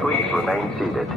Please remain seated.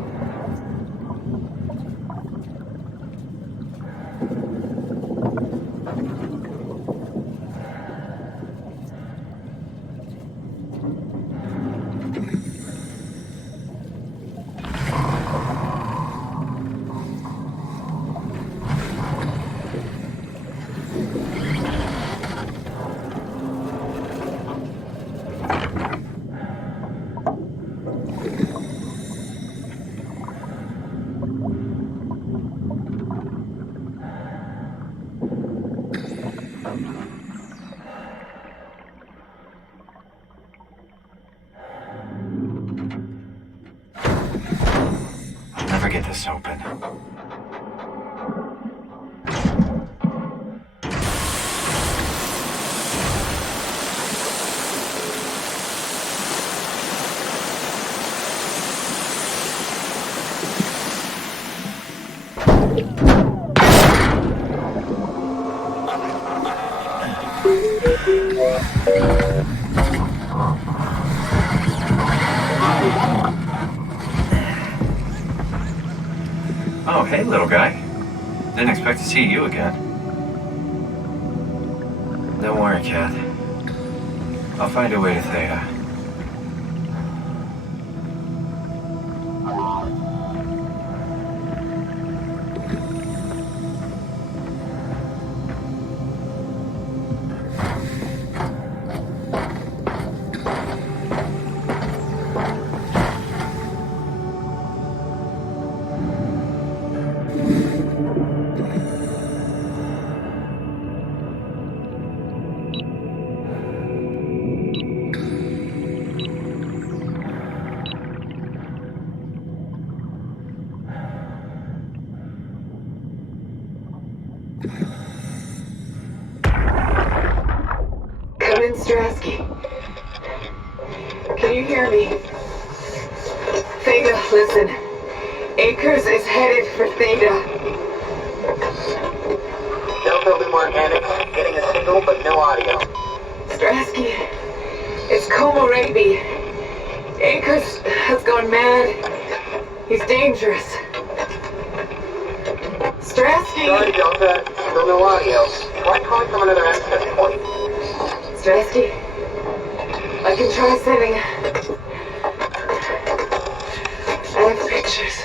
Get this open. Oh, hey, little guy. Didn't expect to see you again. Don't worry, Kat. I'll find a way to Theta. Can you hear me? Theta, listen. Akers is headed for Theta. Delta Lima Organics, getting a signal but no audio. Strasky, it's Como Raby. Akers has gone mad. He's dangerous. Strasky! Sorry, Delta. Still no audio. Try calling from another access point. Strasky, I can try sending. I have pictures.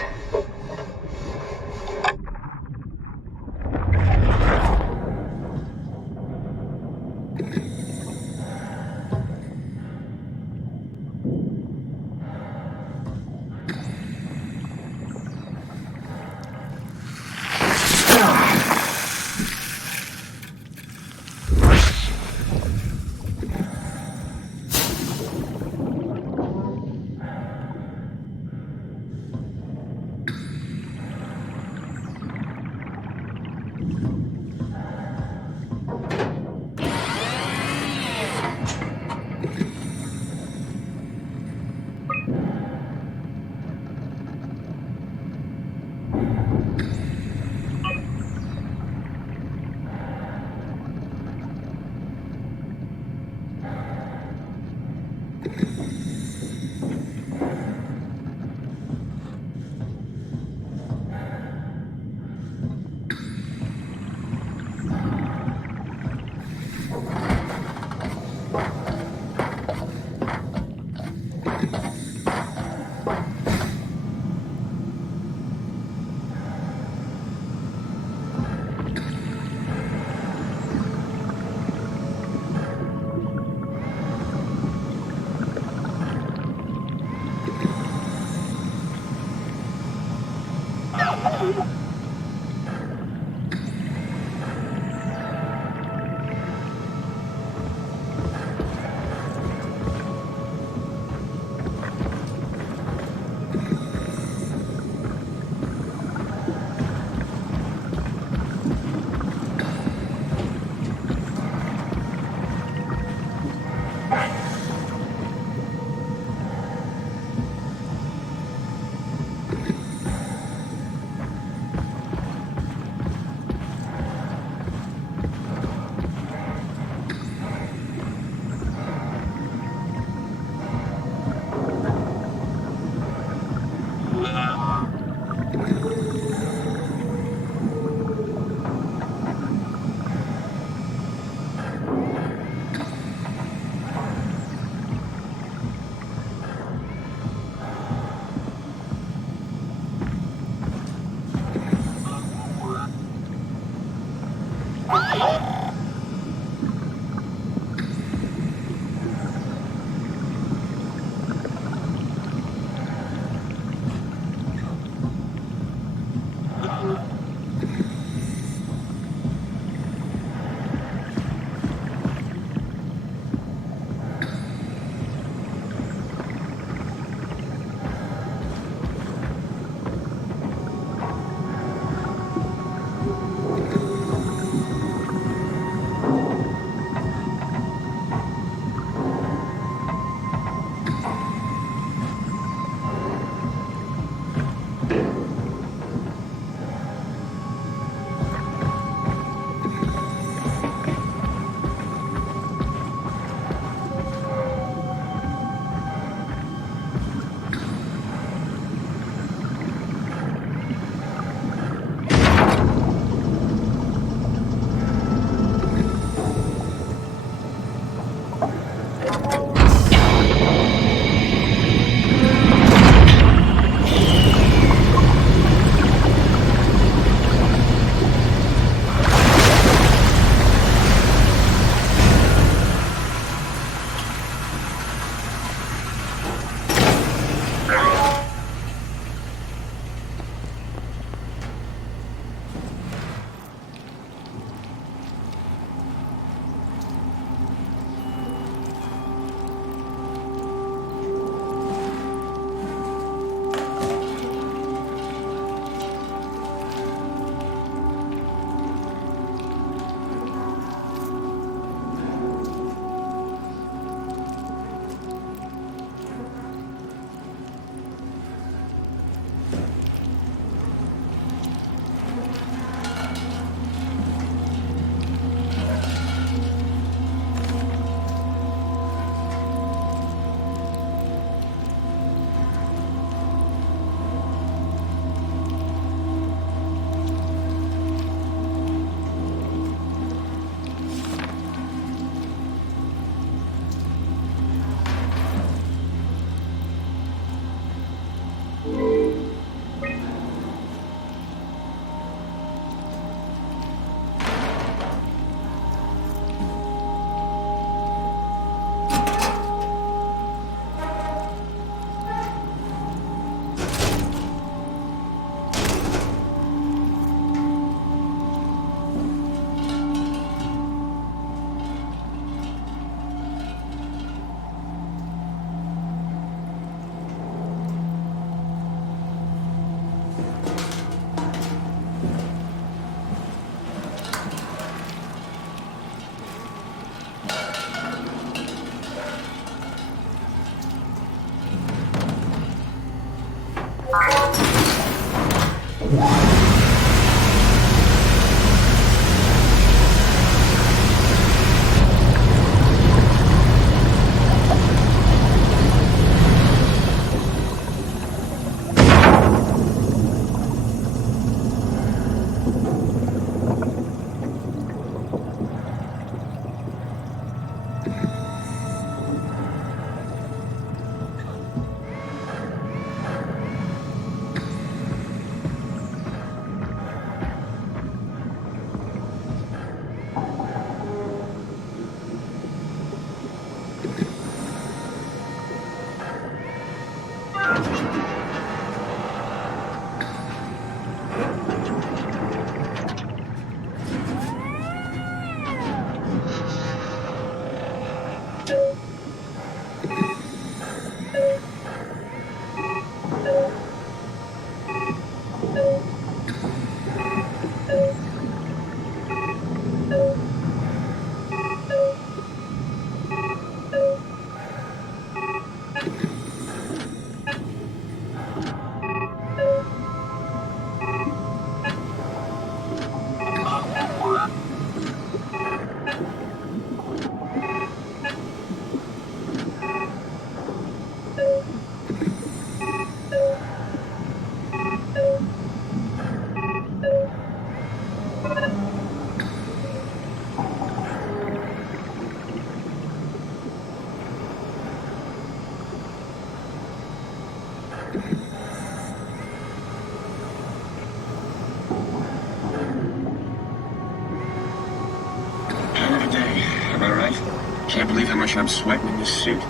Can't believe how much I'm sweating in this suit.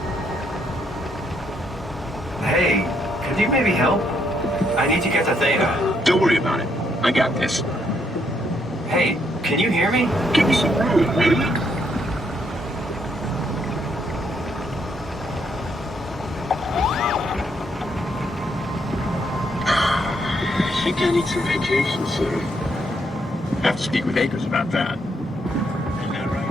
Hey, could you maybe help? I need to get to Theta. Don't worry about it. I got this. Hey, can you hear me? Give me some room, will you? I think I need some vacation soon. Have to speak with Akers about that. Isn't that right?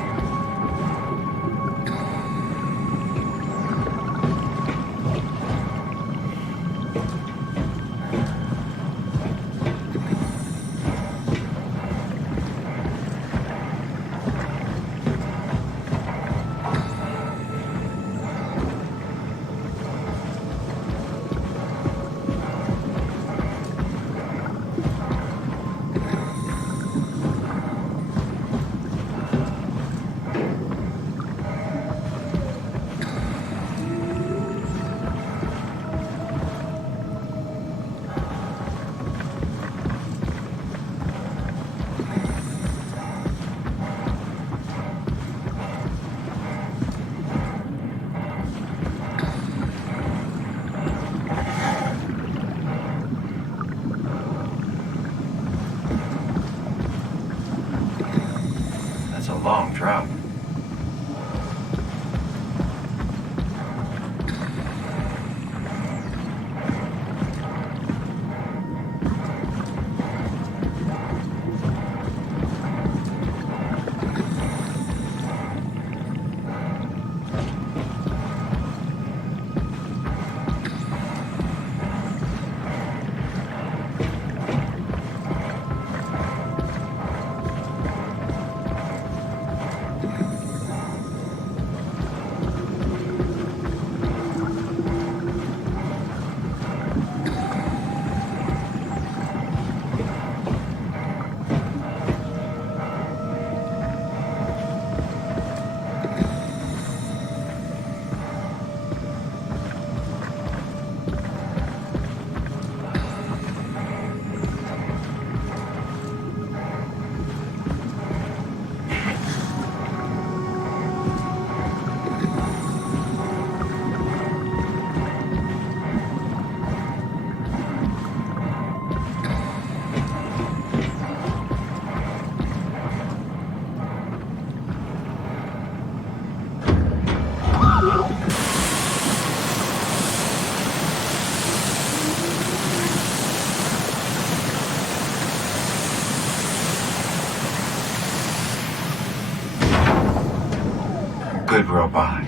drove by.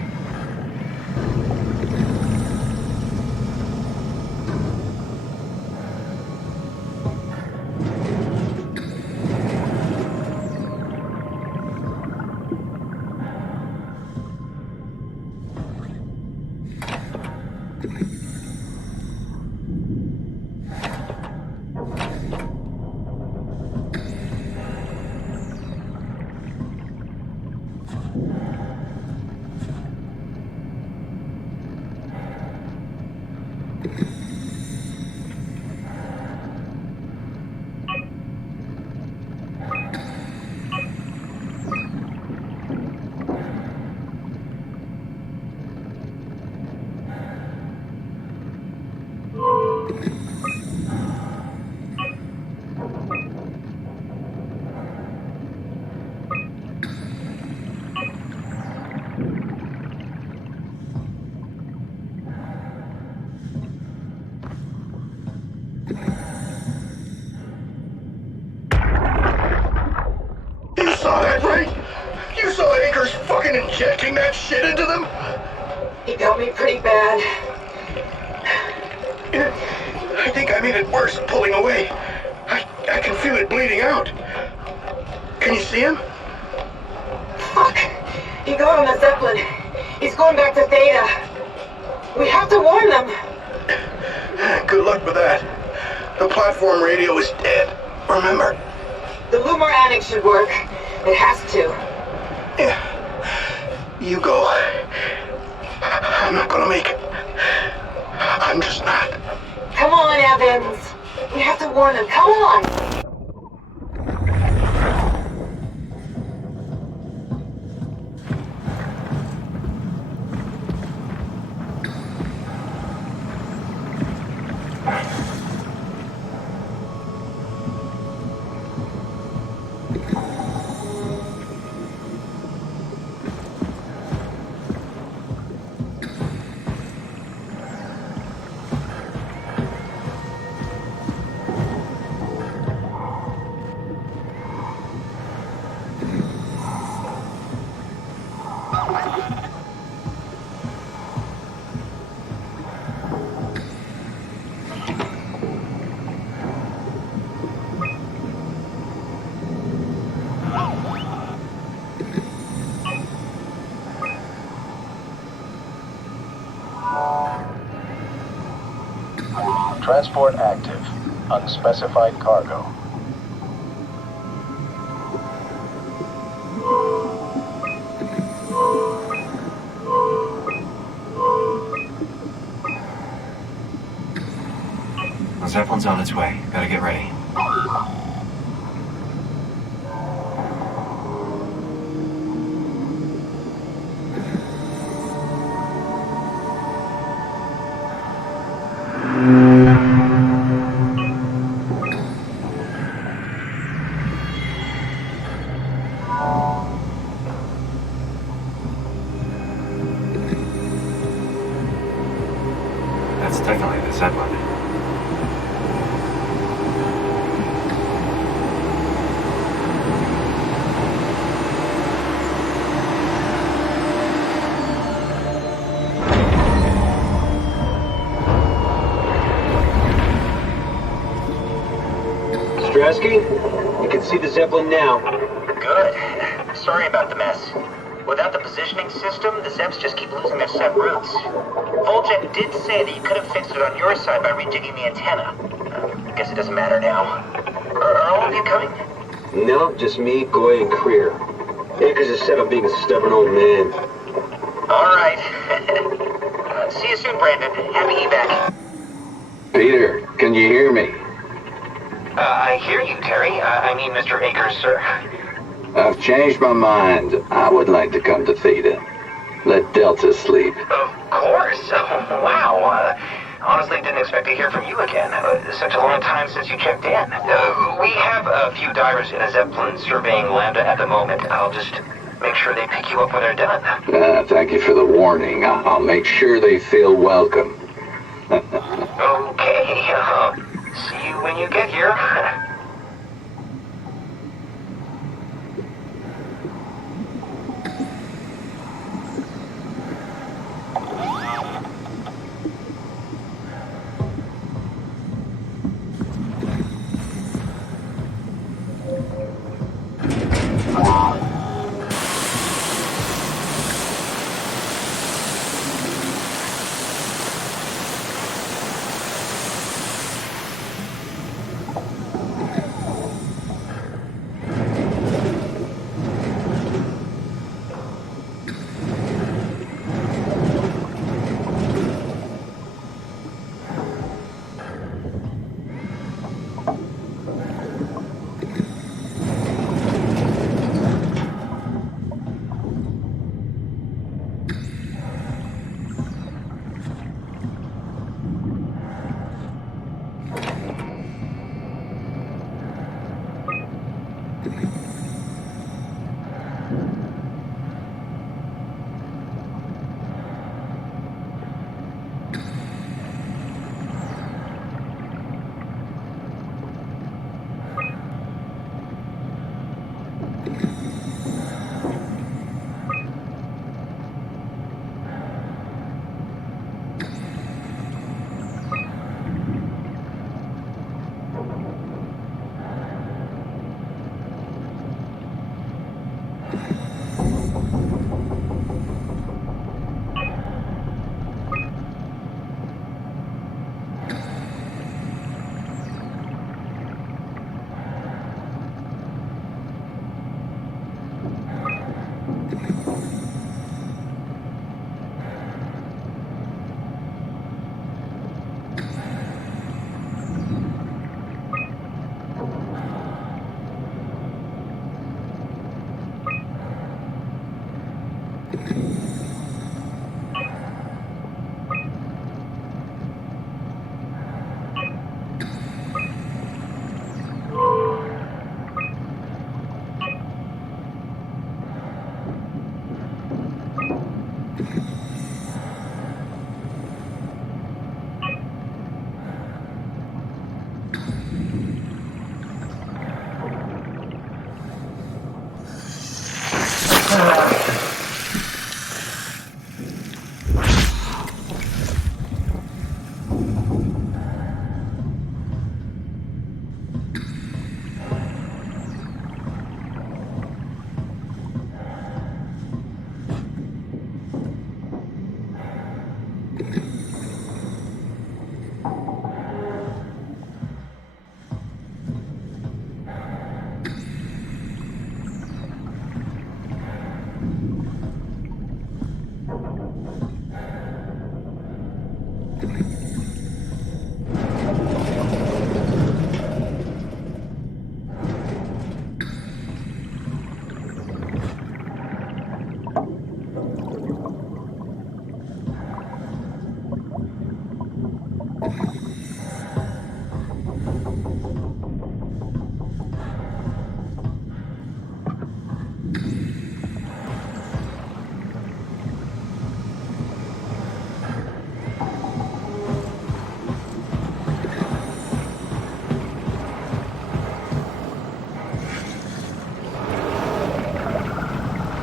Injecting that shit into them? He got me pretty bad. I think I made it worse pulling away. I can feel it bleeding out. Can you see him? Fuck. He got on the Zeppelin. He's going back to Theta. We have to warn them. Good luck with that. The platform radio is dead. Remember? The Lumar Annex should work. It has to. Yeah. You go. I'm not gonna make it. I'm just not. Come on, Evans. We have to warn them. Come on. Transport active. Unspecified cargo. The Zeppelin's on its way. Gotta get ready. That's definitely the Zeppelin. You can see the Zeppelin now. Good. Sorry about the mess. Without the positioning system, the Zeps just keep losing their set routes. Voljet did say that you could have fixed it on your side by rejigging the antenna. Guess it doesn't matter now. Are all of you coming? No, just me, Goy, and Creer. Akers is set on being a stubborn old man. All right. See you soon, Brandon. Happy evac. Peter, can you hear me? I hear you, Terry. I mean, Mr. Akers, sir. I've changed my mind. I would like to come to Theta. Let Delta sleep. Of course. Wow. Honestly, didn't expect to hear from you again. Such a long time since you checked in. We have a few divers in a Zeppelin surveying Lambda at the moment. I'll just make sure they pick you up when they're done. Thank you for the warning. I'll make sure they feel welcome. Okay. See you when you get here.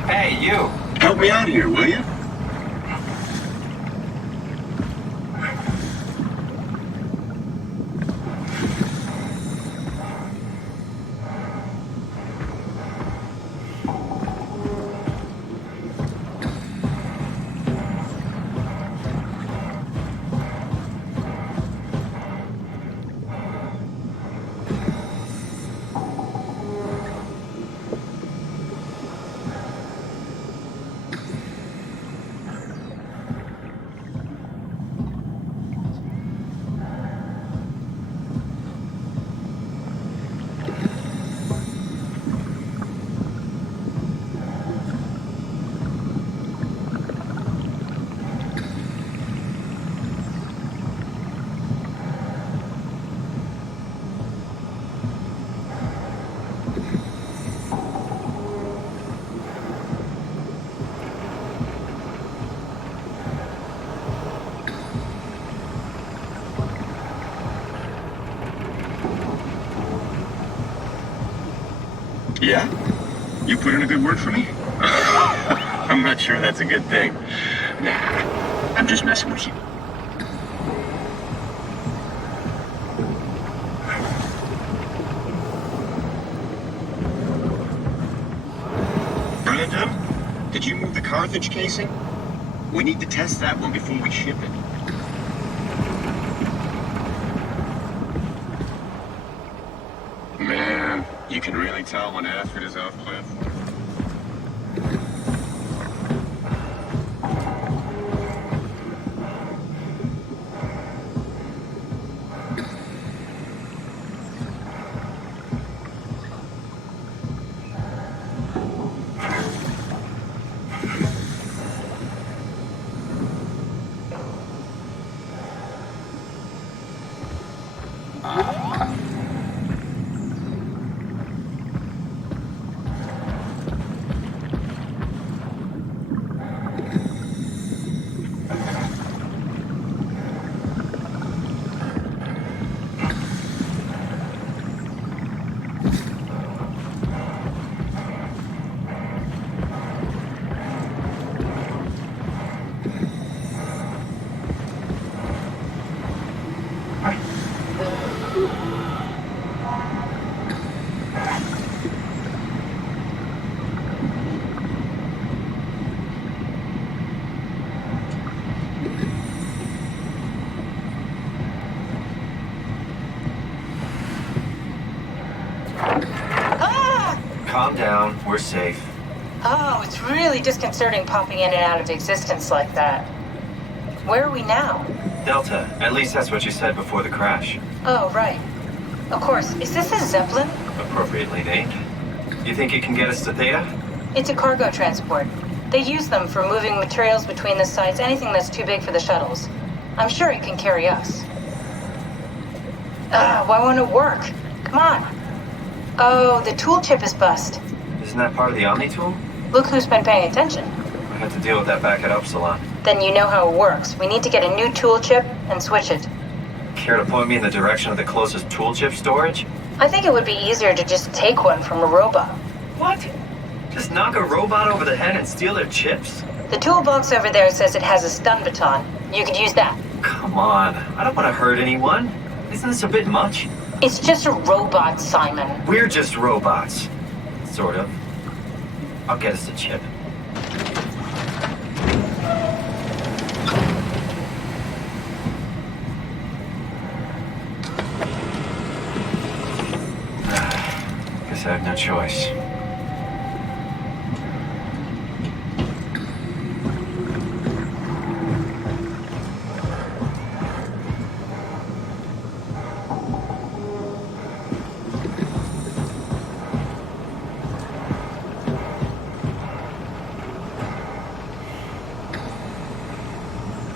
Hey, you! Help me out here, will you? Yeah? You put in a good word for me? I'm not sure that's a good thing. Nah, I'm just messing with you. Brandon, did you move the Carthage casing? We need to test that one before we ship it. Man, you can really tell when Astrid is off cliff. Calm down. We're safe. Oh, it's really disconcerting popping in and out of existence like that. Where are we now? Delta. At least that's what you said before the crash. Oh, right. Of course. Is this a Zeppelin? Appropriately named. You think it can get us to Theta? It's a cargo transport. They use them for moving materials between the sites, anything that's too big for the shuttles. I'm sure it can carry us. Why won't it work? Come on. Oh, the tool chip is bust. Isn't that part of the Omni tool? Look who's been paying attention. I had to deal with that back at Upsilon. Then you know how it works. We need to get a new tool chip and switch it. Care to point me in the direction of the closest tool chip storage? I think it would be easier to just take one from a robot. What? Just knock a robot over the head and steal their chips? The toolbox over there says it has a stun baton. You could use that. Come on. I don't want to hurt anyone. Isn't this a bit much? It's just a robot, Simon. We're just robots. Sort of. I'll get us a chip. guess I have no choice.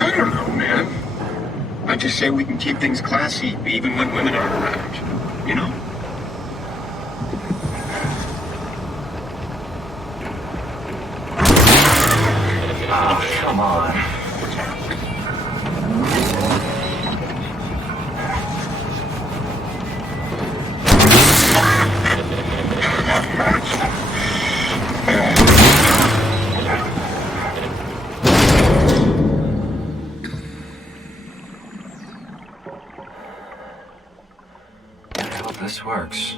I don't know, man. I just say we can keep things classy even when women are around, you know? Oh, come on. I hope this works.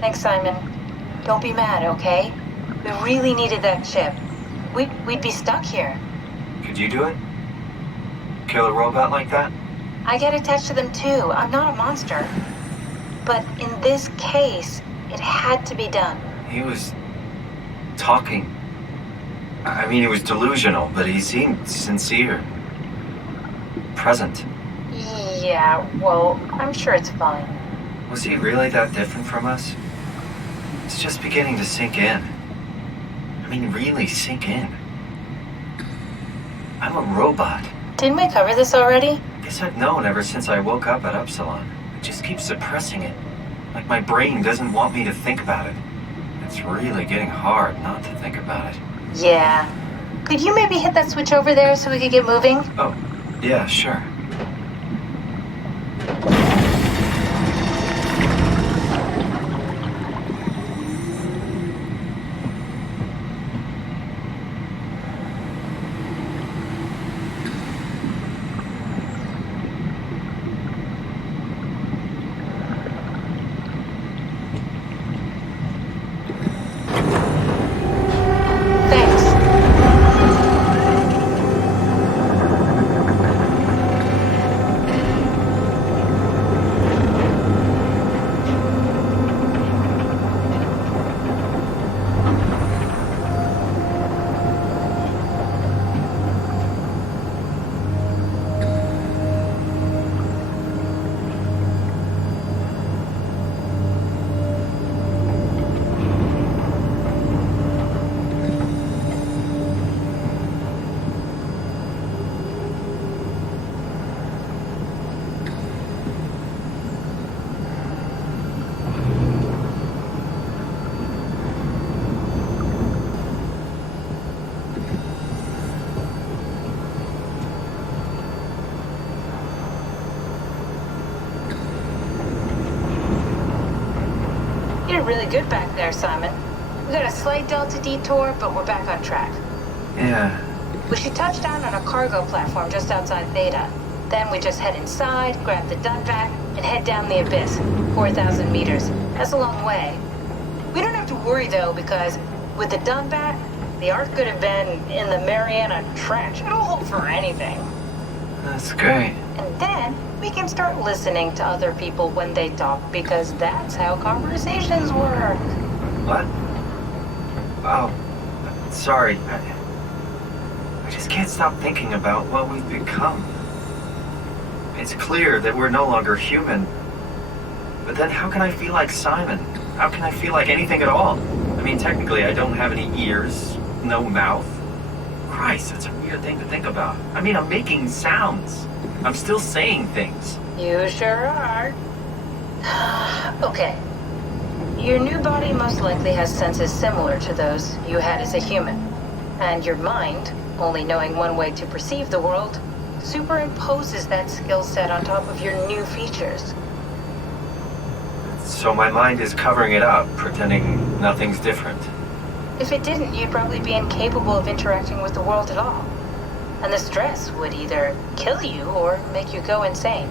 Thanks, Simon. Don't be mad, okay? We really needed that chip. We'd be stuck here. Could you do it? Kill a robot like that? I get attached to them too. I'm not a monster. But in this case, it had to be done. He was talking. I mean, he was delusional, but he seemed sincere. Present. Yeah, well, I'm sure it's fine. Was he really that different from us? It's just beginning to sink in. I mean, really sink in. I'm a robot. Didn't we cover this already? Guess I've known ever since I woke up at Upsilon. I just keep suppressing it. Like my brain doesn't want me to think about it. It's really getting hard not to think about it. Yeah. Could you maybe hit that switch over there so we could get moving? Oh, yeah, sure. Really good back there, Simon. We got a slight delta detour, but we're back on track. Yeah. We should touch down on a cargo platform just outside Theta. Then we just head inside, grab the Dunbat, and head down the abyss. 4,000 meters. That's a long way. We don't have to worry, though, because with the Dunbat, the Ark could have been in the Mariana Trench. It'll hold for anything. That's great. And then we can start listening to other people when they talk, because that's how conversations work. What? Oh, sorry. I just can't stop thinking about what we've become. It's clear that we're no longer human. But then how can I feel like Simon? How can I feel like anything at all? I mean, technically I don't have any ears, no mouth. Christ, that's a weird thing to think about. I mean, I'm making sounds. I'm still saying things. You sure are. Okay. Your new body most likely has senses similar to those you had as a human. And your mind, only knowing one way to perceive the world superimposes that skill set on top of your new features. So my mind is covering it up, pretending nothing's different. If it didn't, you'd probably be incapable of interacting with the world at all. And the stress would either kill you or make you go insane.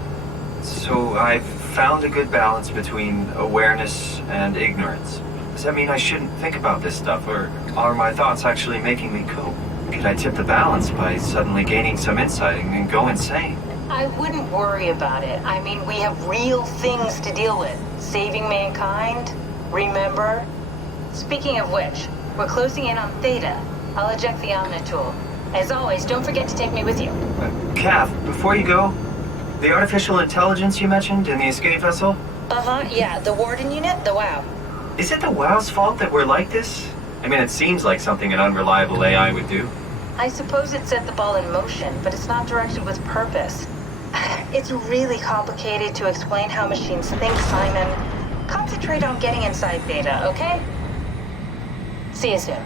So I've found a good balance between awareness and ignorance. Does that mean I shouldn't think about this stuff, or are my thoughts actually making me cope? Could I tip the balance by suddenly gaining some insight and go insane? I wouldn't worry about it. I mean, we have real things to deal with. Saving mankind, remember? Speaking of which, we're closing in on Theta. I'll eject the Omni tool. As always, don't forget to take me with you. Kath, before you go, the artificial intelligence you mentioned in the escape vessel? Yeah, the Warden unit, the WOW. Is it the WOW's fault that we're like this? I mean, it seems like something an unreliable AI would do. I suppose it set the ball in motion, but it's not directed with purpose. It's really complicated to explain how machines think, Simon. Concentrate on getting inside Theta, okay? See you soon.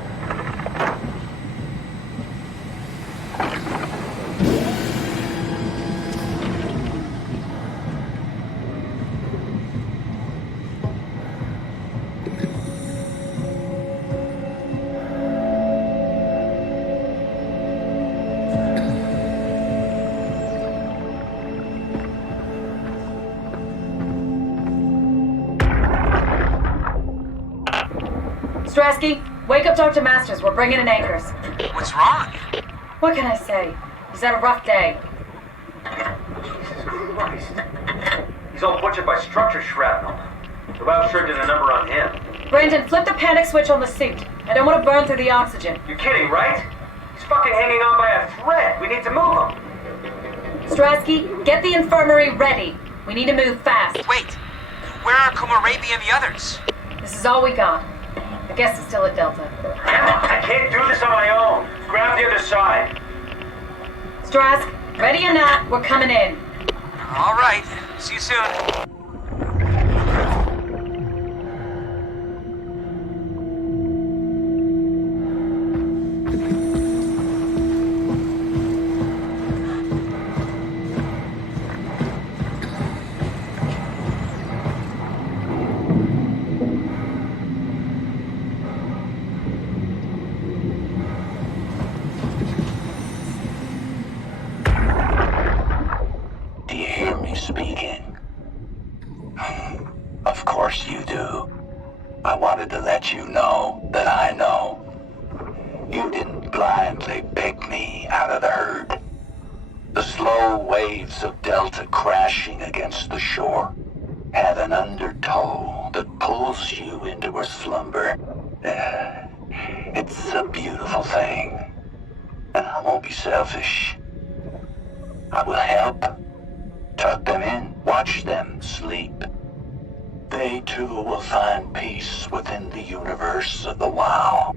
Strasky, wake up Dr. Masters. We're bringing in anchors. What's wrong? What can I say? He's had a rough day. Jesus Christ. He's all butchered by structure shrapnel. The WOW sure did a number on him. Brandon, flip the panic switch on the suit. I don't want to burn through the oxygen. You're kidding, right? He's fucking hanging on by a thread. We need to move him. Strasky, get the infirmary ready. We need to move fast. Wait. Where are Komorabi and the others? This is all we got. The guest is still at Delta. Damn it, I can't do this on my own. Grab the other side. Strask, ready or not, we're coming in. All right. See you soon. Speaking. Of course you do. I wanted to let you know that I know. You didn't blindly pick me out of the herd. The slow waves of Delta crashing against the shore have an undertow that pulls you into a slumber. It's a beautiful thing. And I won't be selfish. I will help. Tuck them in, watch them sleep. They too will find peace within the universe of the WOW.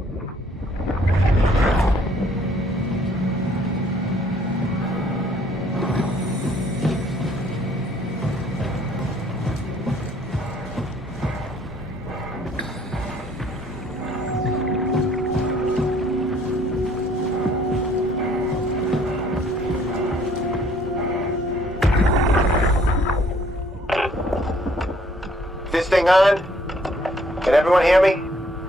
This thing on? Can everyone hear me?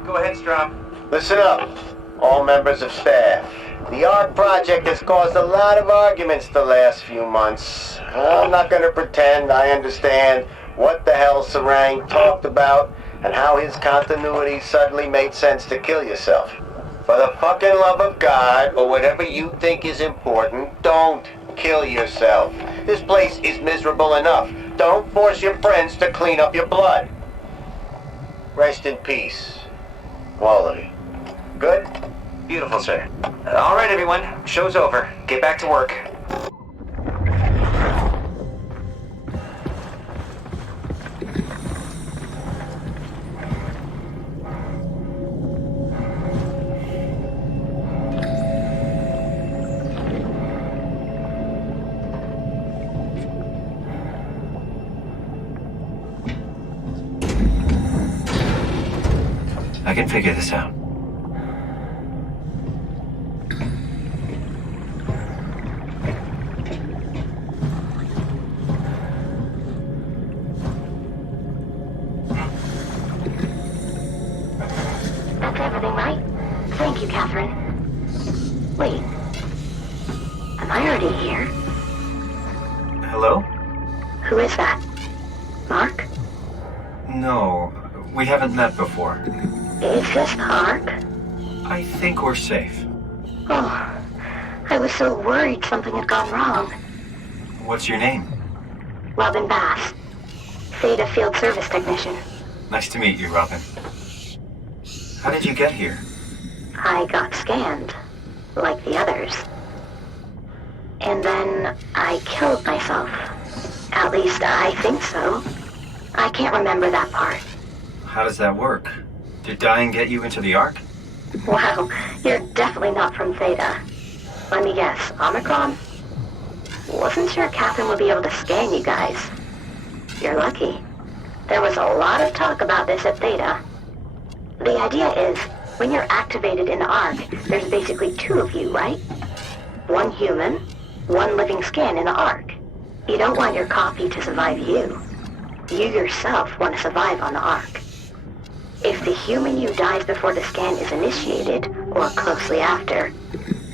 Go ahead, Strom. Listen up, all members of staff. The ARC project has caused a lot of arguments the last few months. I'm not going to pretend I understand what the hell Sarang talked about and how his continuity suddenly made sense to kill yourself. For the fucking love of God, or whatever you think is important, don't kill yourself. This place is miserable enough. Don't force your friends to clean up your blood. Rest in peace. All of you. Good? Beautiful, sir. All right, everyone. Show's over. Get back to work. I can figure this out. Thank you, Catherine. Wait. Am I already here? Hello? Who is that? Mark? No, we haven't met before. Is this Mark? I think we're safe. Oh, I was so worried something had gone wrong. What's your name? Robin Bass. Theta Field Service Technician. Nice to meet you, Robin. How did you get here? I got scanned, like the others. And then I killed myself. At least I think so. I can't remember that part. How does that work? Did dying get you into the Ark? Wow, you're definitely not from Theta. Let me guess, Omicron? Wasn't sure Catherine would be able to scan you guys. You're lucky. There was a lot of talk about this at Theta. The idea is, when you're activated in the Ark, there's basically two of you, right? One human, one living scan in the Ark. You don't want your copy to survive you. You yourself want to survive on the Ark. If the human you dies before the scan is initiated, or closely after,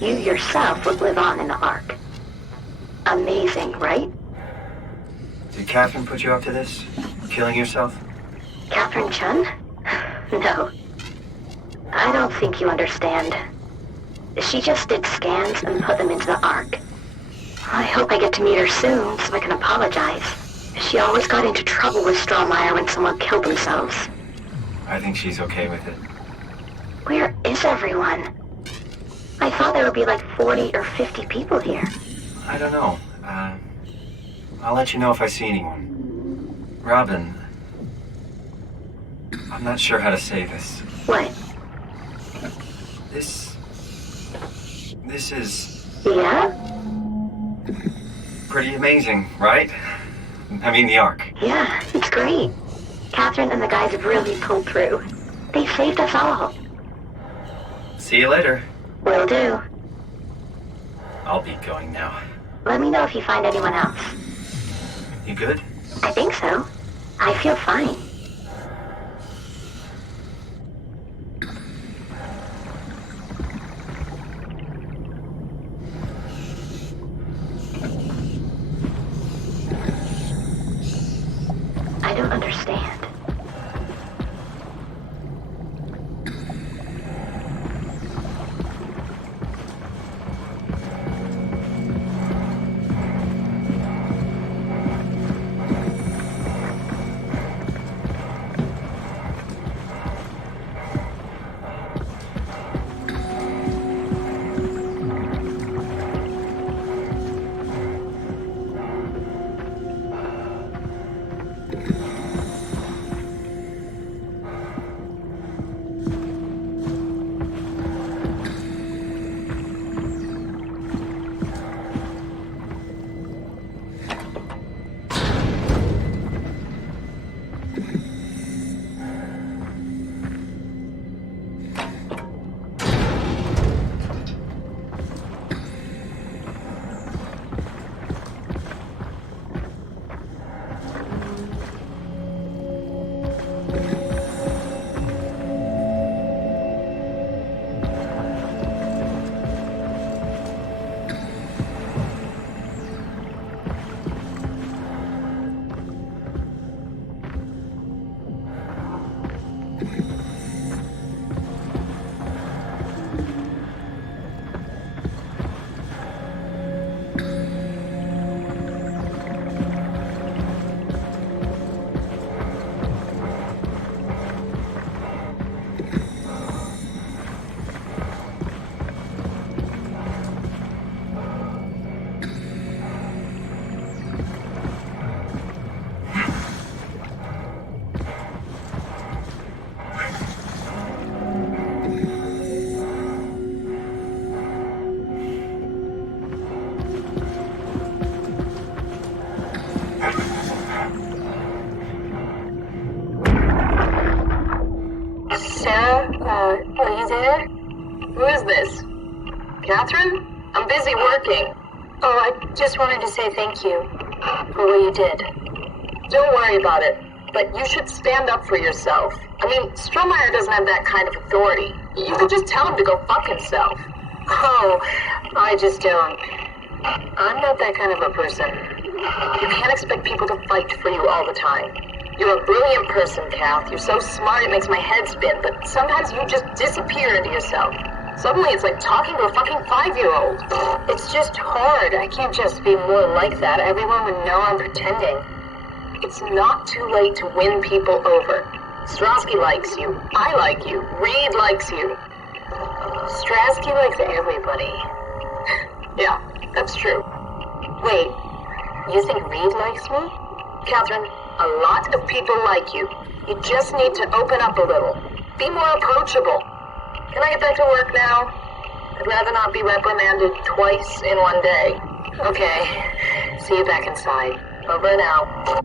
you yourself would live on in the Ark. Amazing, right? Did Catherine put you up to this? Killing yourself? Catherine Chun? No. I don't think you understand. She just did scans and put them into the Ark. I hope I get to meet her soon so I can apologize. She always got into trouble with Strohmeyer when someone killed themselves. I think she's okay with it. Where is everyone? I thought there would be like 40 or 50 people here. I don't know. I'll let you know if I see anyone. Robin, I'm not sure how to say this. What? This is... Yeah? Pretty amazing, right? I mean, the Ark. Yeah, it's great. Catherine and the guys have really pulled through. They saved us all. See you later. Will do. I'll be going now. Let me know if you find anyone else. You good? I think so. I feel fine. I don't understand. Are you there? Who is this? Catherine? I'm busy working. Oh, I just wanted to say thank you for what you did. Don't worry about it, but you should stand up for yourself. I mean, Strohmeyer doesn't have that kind of authority. You could just tell him to go fuck himself. Oh, I just don't. I'm not that kind of a person. You can't expect people to fight for you all the time. You're a brilliant person, Kath. You're so smart it makes my head spin, but sometimes you just disappear into yourself. Suddenly it's like talking to a fucking 5-year-old. It's just hard. I can't just be more like that. Everyone would know I'm pretending. It's not too late to win people over. Strasky likes you. I like you. Reed likes you. Strasky likes everybody. Yeah, that's true. Wait, you think Reed likes me? Catherine, a lot of people like you. You just need to open up a little. Be more approachable. Can I get back to work now? I'd rather not be reprimanded twice in one day. Okay, see you back inside. Over and out.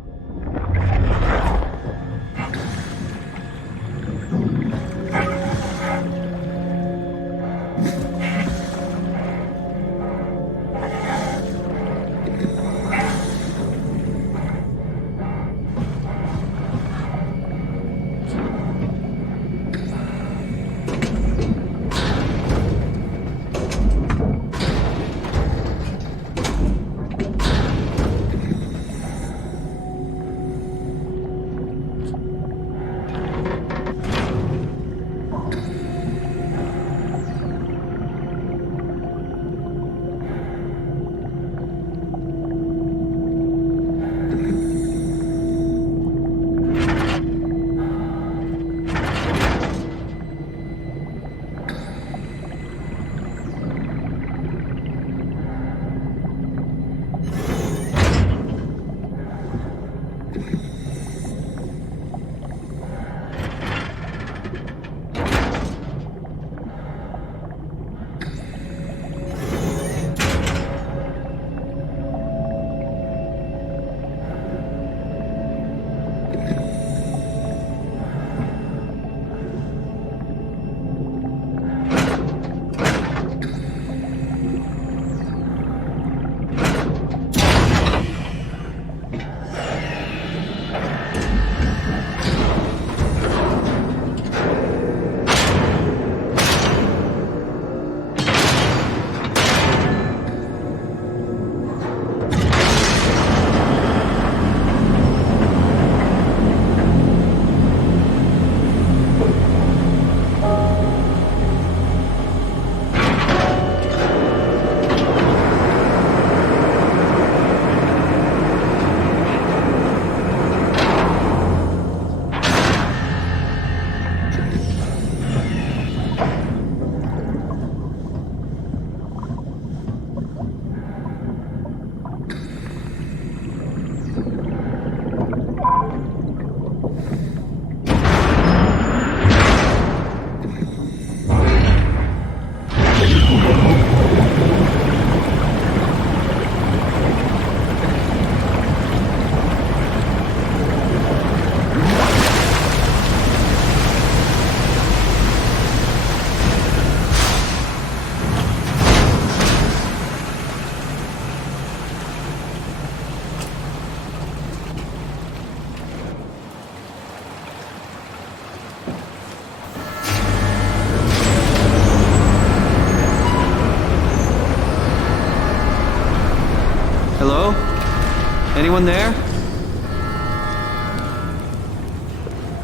Anyone there?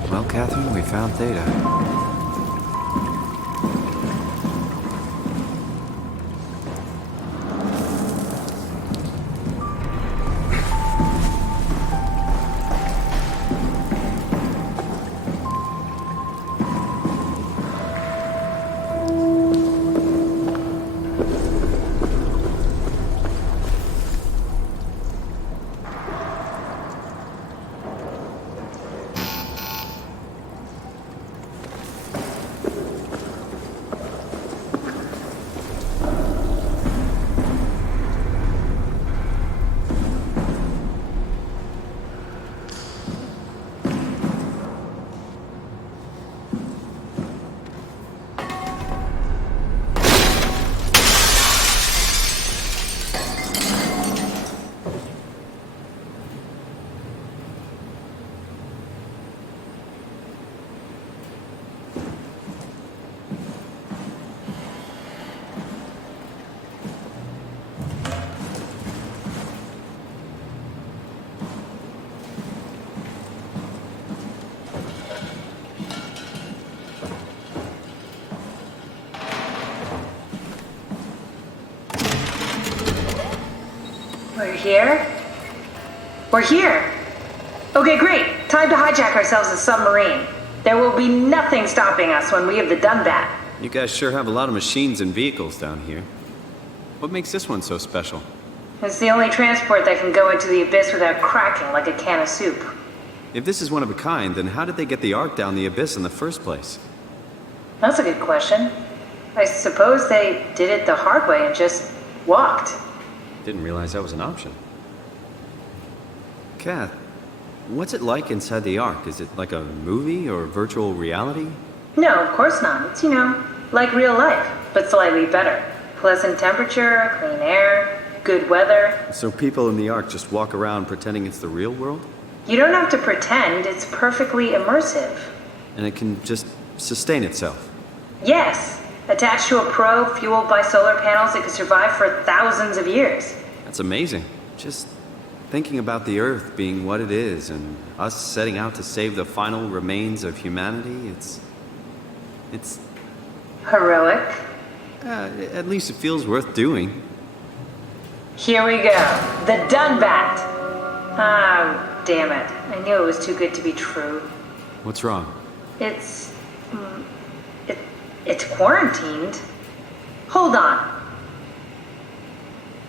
Well, Catherine, we found Theta. We're here? We're here! Okay, great. Time to hijack ourselves a submarine. There will be nothing stopping us when we have done that. You guys sure have a lot of machines and vehicles down here. What makes this one so special? It's the only transport that can go into the abyss without cracking like a can of soup. If this is one of a kind, then how did they get the Ark down the abyss in the first place? That's a good question. I suppose they did it the hard way and just walked. Didn't realize that was an option. Kath, what's it like inside the Ark? Is it like a movie or virtual reality? No, of course not. It's, like real life, but slightly better. Pleasant temperature, clean air, good weather. So people in the Ark just walk around pretending it's the real world? You don't have to pretend, it's perfectly immersive. And it can just sustain itself? Yes. Attached to a probe fueled by solar panels, it could survive for thousands of years. That's amazing. Just thinking about the Earth being what it is and us setting out to save the final remains of humanity, it's... Heroic? At least it feels worth doing. Here we go. The Dunbat. Oh, damn it. I knew it was too good to be true. What's wrong? It's quarantined. Hold on.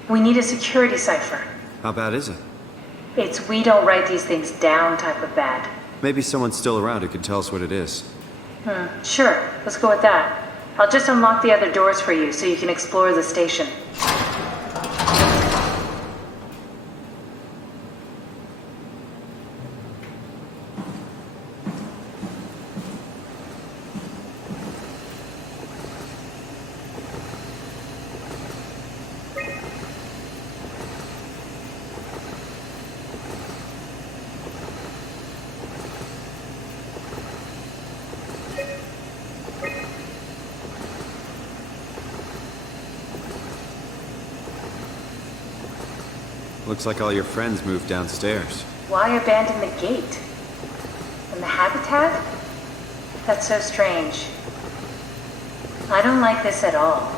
We need a security cipher. How bad is it? It's we don't write these things down type of bad. Maybe someone's still around who can tell us what it is. Sure. Let's go with that. I'll just unlock the other doors for you so you can explore the station. Looks like all your friends moved downstairs. Why abandon the gate? And the habitat? That's so strange. I don't like this at all.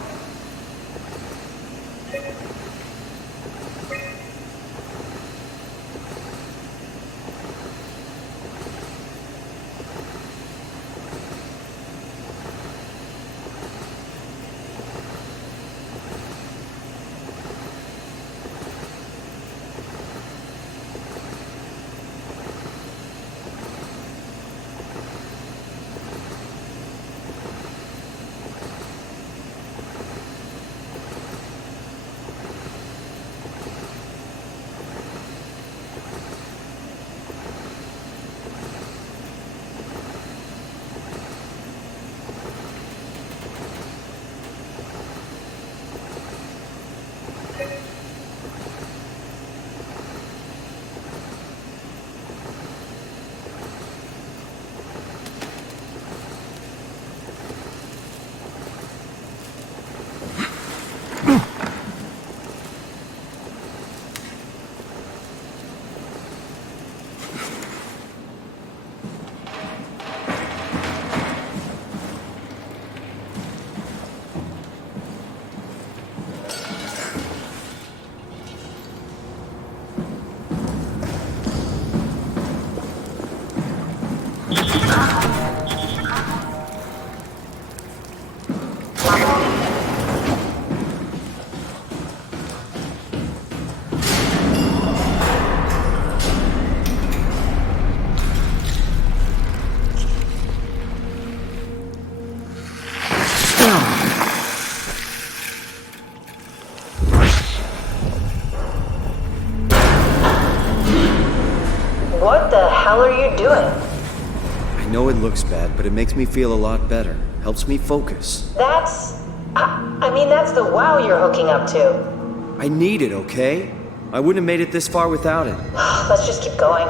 What the hell are you doing? I know it looks bad, but it makes me feel a lot better. Helps me focus. That's the wow you're hooking up to. I need it, okay? I wouldn't have made it this far without it. Let's just keep going.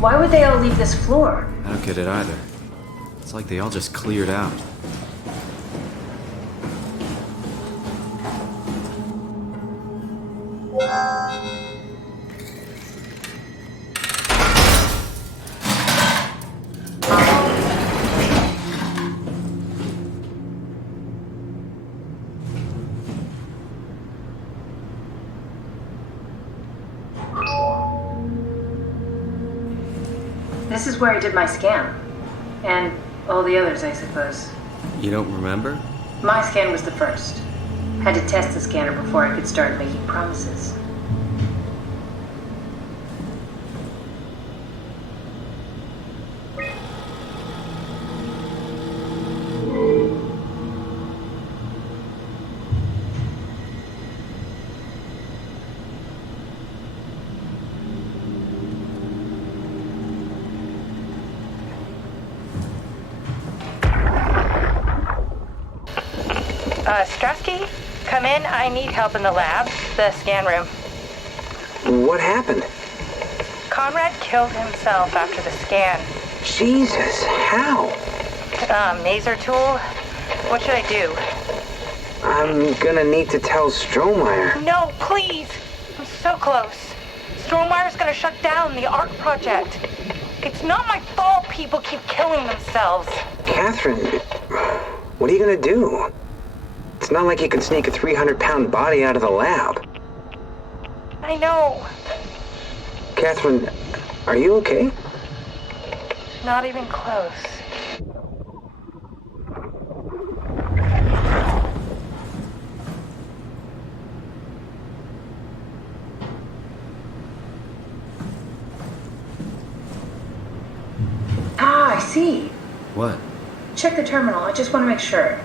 Why would they all leave this floor? I don't get it either. It's like they all just cleared out. This is where I did my scan. And all the others, I suppose. You don't remember? My scan was the first. Had to test the scanner before I could start making promises. Strasky, come in. I need help in the lab, the scan room. What happened? Conrad killed himself after the scan. Jesus, how? Maser tool? What should I do? I'm gonna need to tell Strohmeyer. No, please! I'm so close. Strohmeyer's gonna shut down the ARC project. It's not my fault people keep killing themselves. Catherine, what are you gonna do? It's not like you can sneak a 300-pound body out of the lab. I know. Catherine, are you okay? Not even close. Ah, I see. What? Check the terminal. I just want to make sure.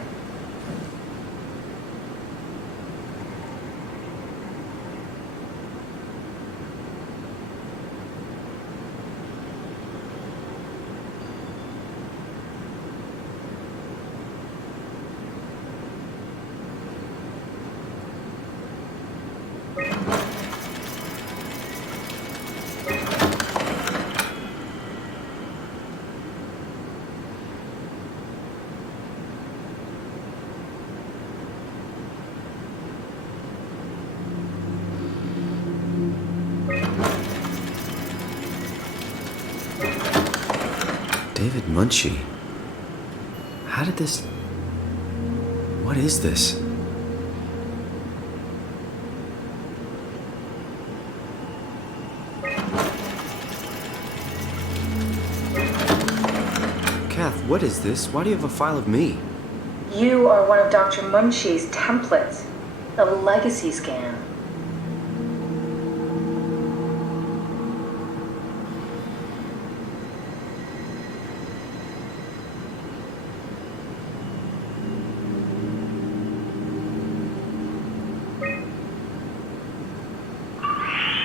David Munchie. How did this... What is this? Kath, what is this? Why do you have a file of me? You are one of Dr. Munchie's templates. A legacy scan.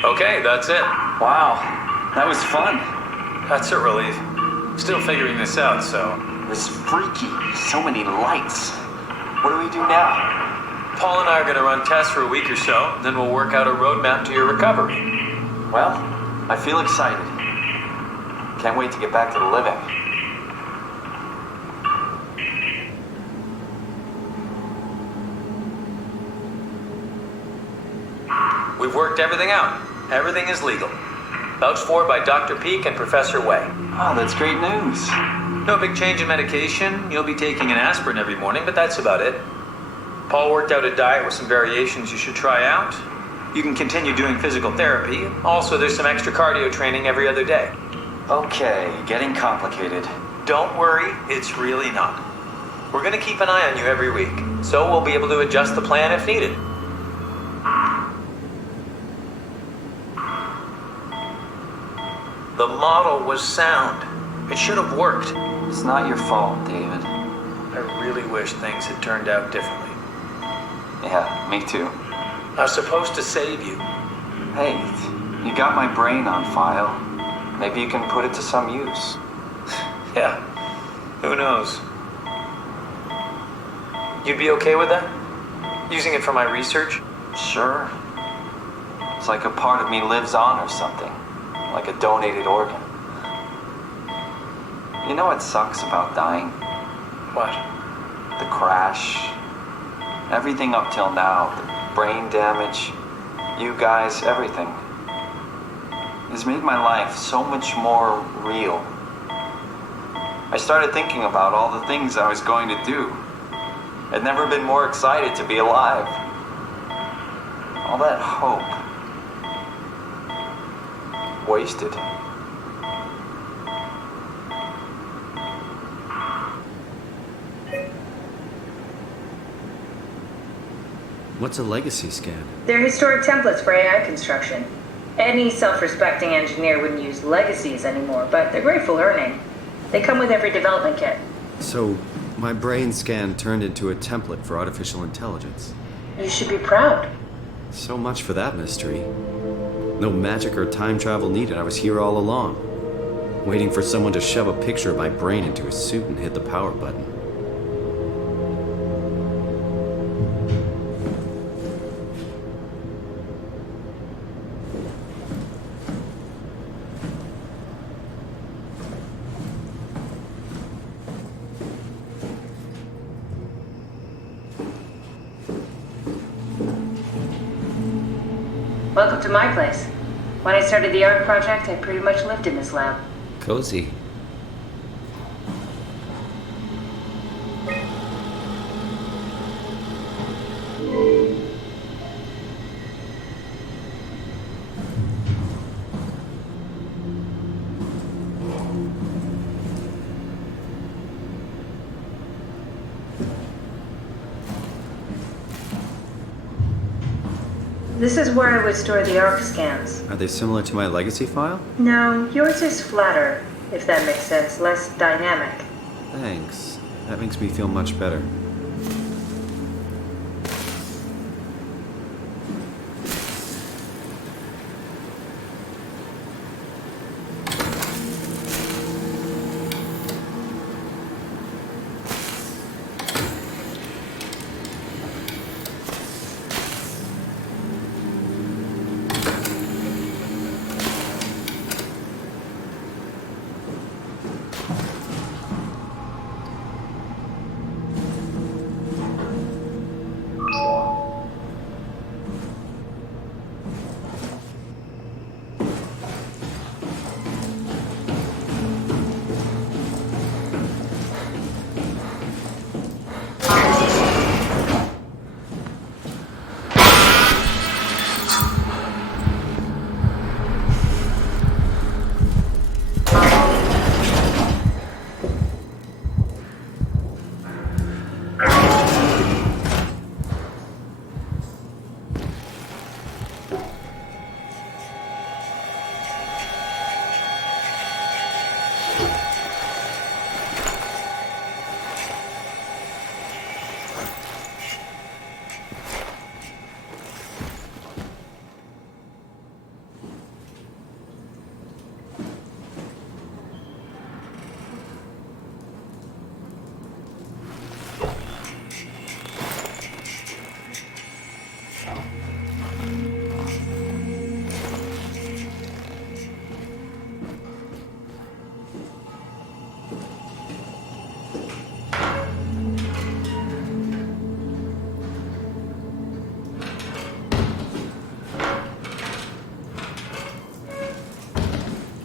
Okay, that's it. Wow, that was fun. That's a relief. Still figuring this out, so... It was freaky. So many lights. What do we do now? Paul and I are going to run tests for a week or so, then we'll work out a roadmap to your recovery. Well, I feel excited. Can't wait to get back to the living. We've worked everything out. Everything is legal. Vouched for by Dr. Peak and Professor Way. Oh, that's great news. No big change in medication. You'll be taking an aspirin every morning, but that's about it. Paul worked out a diet with some variations you should try out. You can continue doing physical therapy. Also, there's some extra cardio training every other day. Okay, getting complicated. Don't worry, it's really not. We're going to keep an eye on you every week, so we'll be able to adjust the plan if needed. The model was sound. It should have worked. It's not your fault, David. I really wish things had turned out differently. Yeah, me too. I was supposed to save you. Hey, you got my brain on file. Maybe you can put it to some use. Yeah, who knows? You'd be okay with that? Using it for my research? Sure. It's like a part of me lives on or something. Like a donated organ. You know what sucks about dying? What? The crash. Everything up till now. The brain damage. You guys, everything. It's made my life so much more real. I started thinking about all the things I was going to do. I'd never been more excited to be alive. All that hope. Wasted. What's a legacy scan? They're historic templates for AI construction. Any self-respecting engineer wouldn't use legacies anymore, but they're great for learning. They come with every development kit. So, my brain scan turned into a template for artificial intelligence. You should be proud. So much for that mystery. No magic or time travel needed. I was here all along, waiting for someone to shove a picture of my brain into a suit and hit the power button. Welcome to my place. When I started the art project, I pretty much lived in this lab. Cozy. This is where I would store the ARC scans. Are they similar to my legacy file? No, yours is flatter, if that makes sense, less dynamic. Thanks. That makes me feel much better.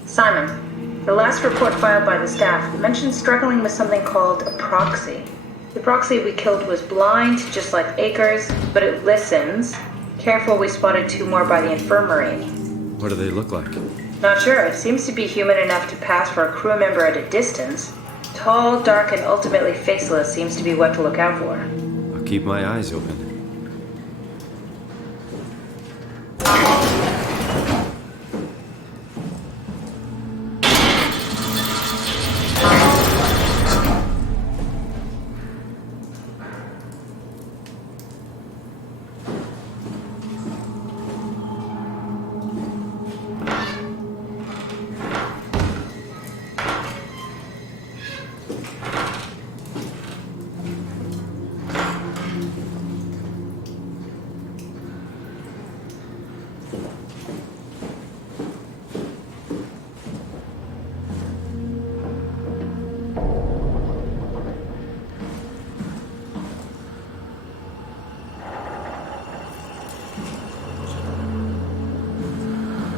Simon, the last report filed by the staff mentioned struggling with something called a proxy. The proxy we killed was blind, just like Akers, but it listens. Careful, we spotted 2 more by the infirmary. What do they look like? Not sure. It seems to be human enough to pass for a crew member at a distance. Tall, dark, and ultimately faceless seems to be what to look out for. I'll keep my eyes open.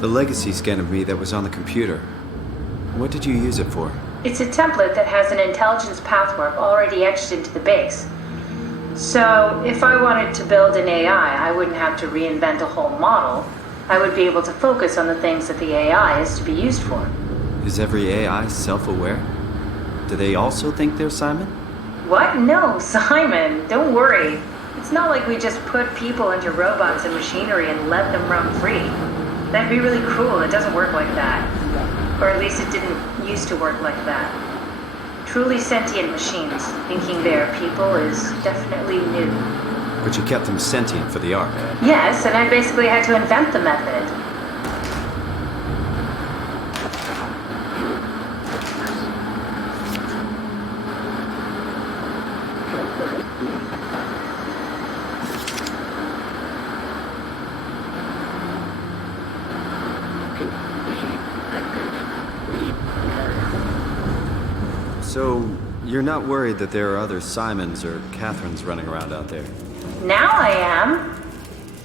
The legacy scan of me that was on the computer. What did you use it for? It's a template that has an intelligence pathwork already etched into the base. So, if I wanted to build an AI, I wouldn't have to reinvent a whole model. I would be able to focus on the things that the AI is to be used for. Is every AI self-aware? Do they also think they're Simon? What? No, Simon, don't worry. It's not like we just put people into robots and machinery and let them run free. That'd be really cruel. It doesn't work like that. Or at least it didn't used to work like that. Truly sentient machines, thinking they're people is definitely new. But you kept them sentient for the Ark. Yes, and I basically had to invent the method. So, you're not worried that there are other Simons or Catherines running around out there? Now I am.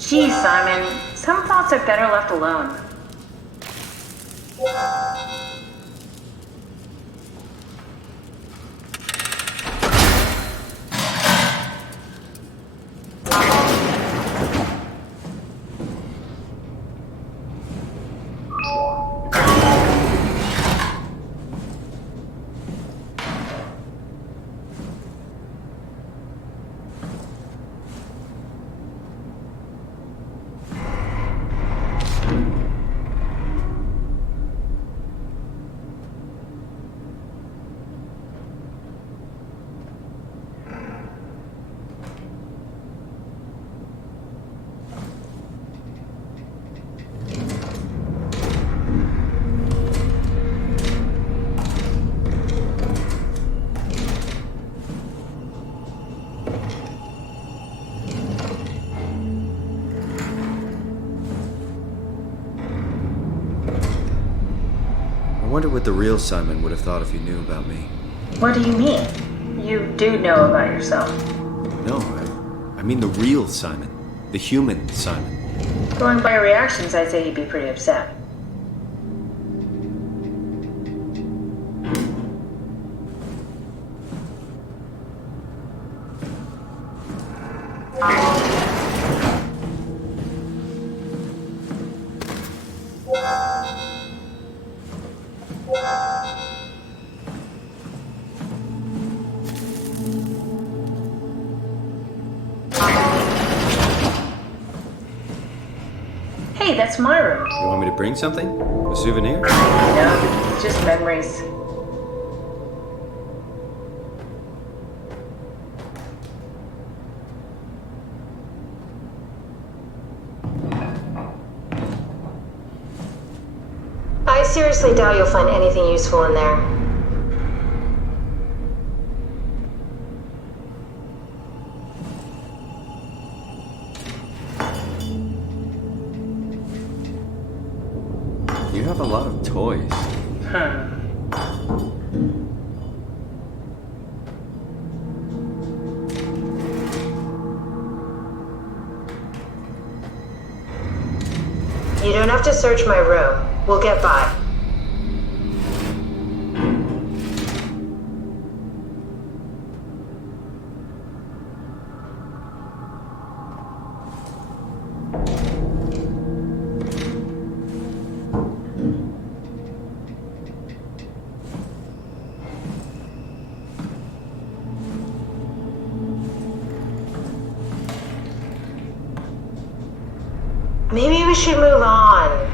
Geez, Simon, some thoughts are better left alone. I wonder what the real Simon would have thought if he knew about me. What do you mean? You do know about yourself. No, I mean the real Simon. The human Simon. Going by your reactions, I'd say he'd be pretty upset. Hey, that's my room. You want me to bring something? A souvenir? No, just memories. I seriously doubt you'll find anything useful in there. You have a lot of toys. You don't have to search my room. We'll get by. Maybe we should move on.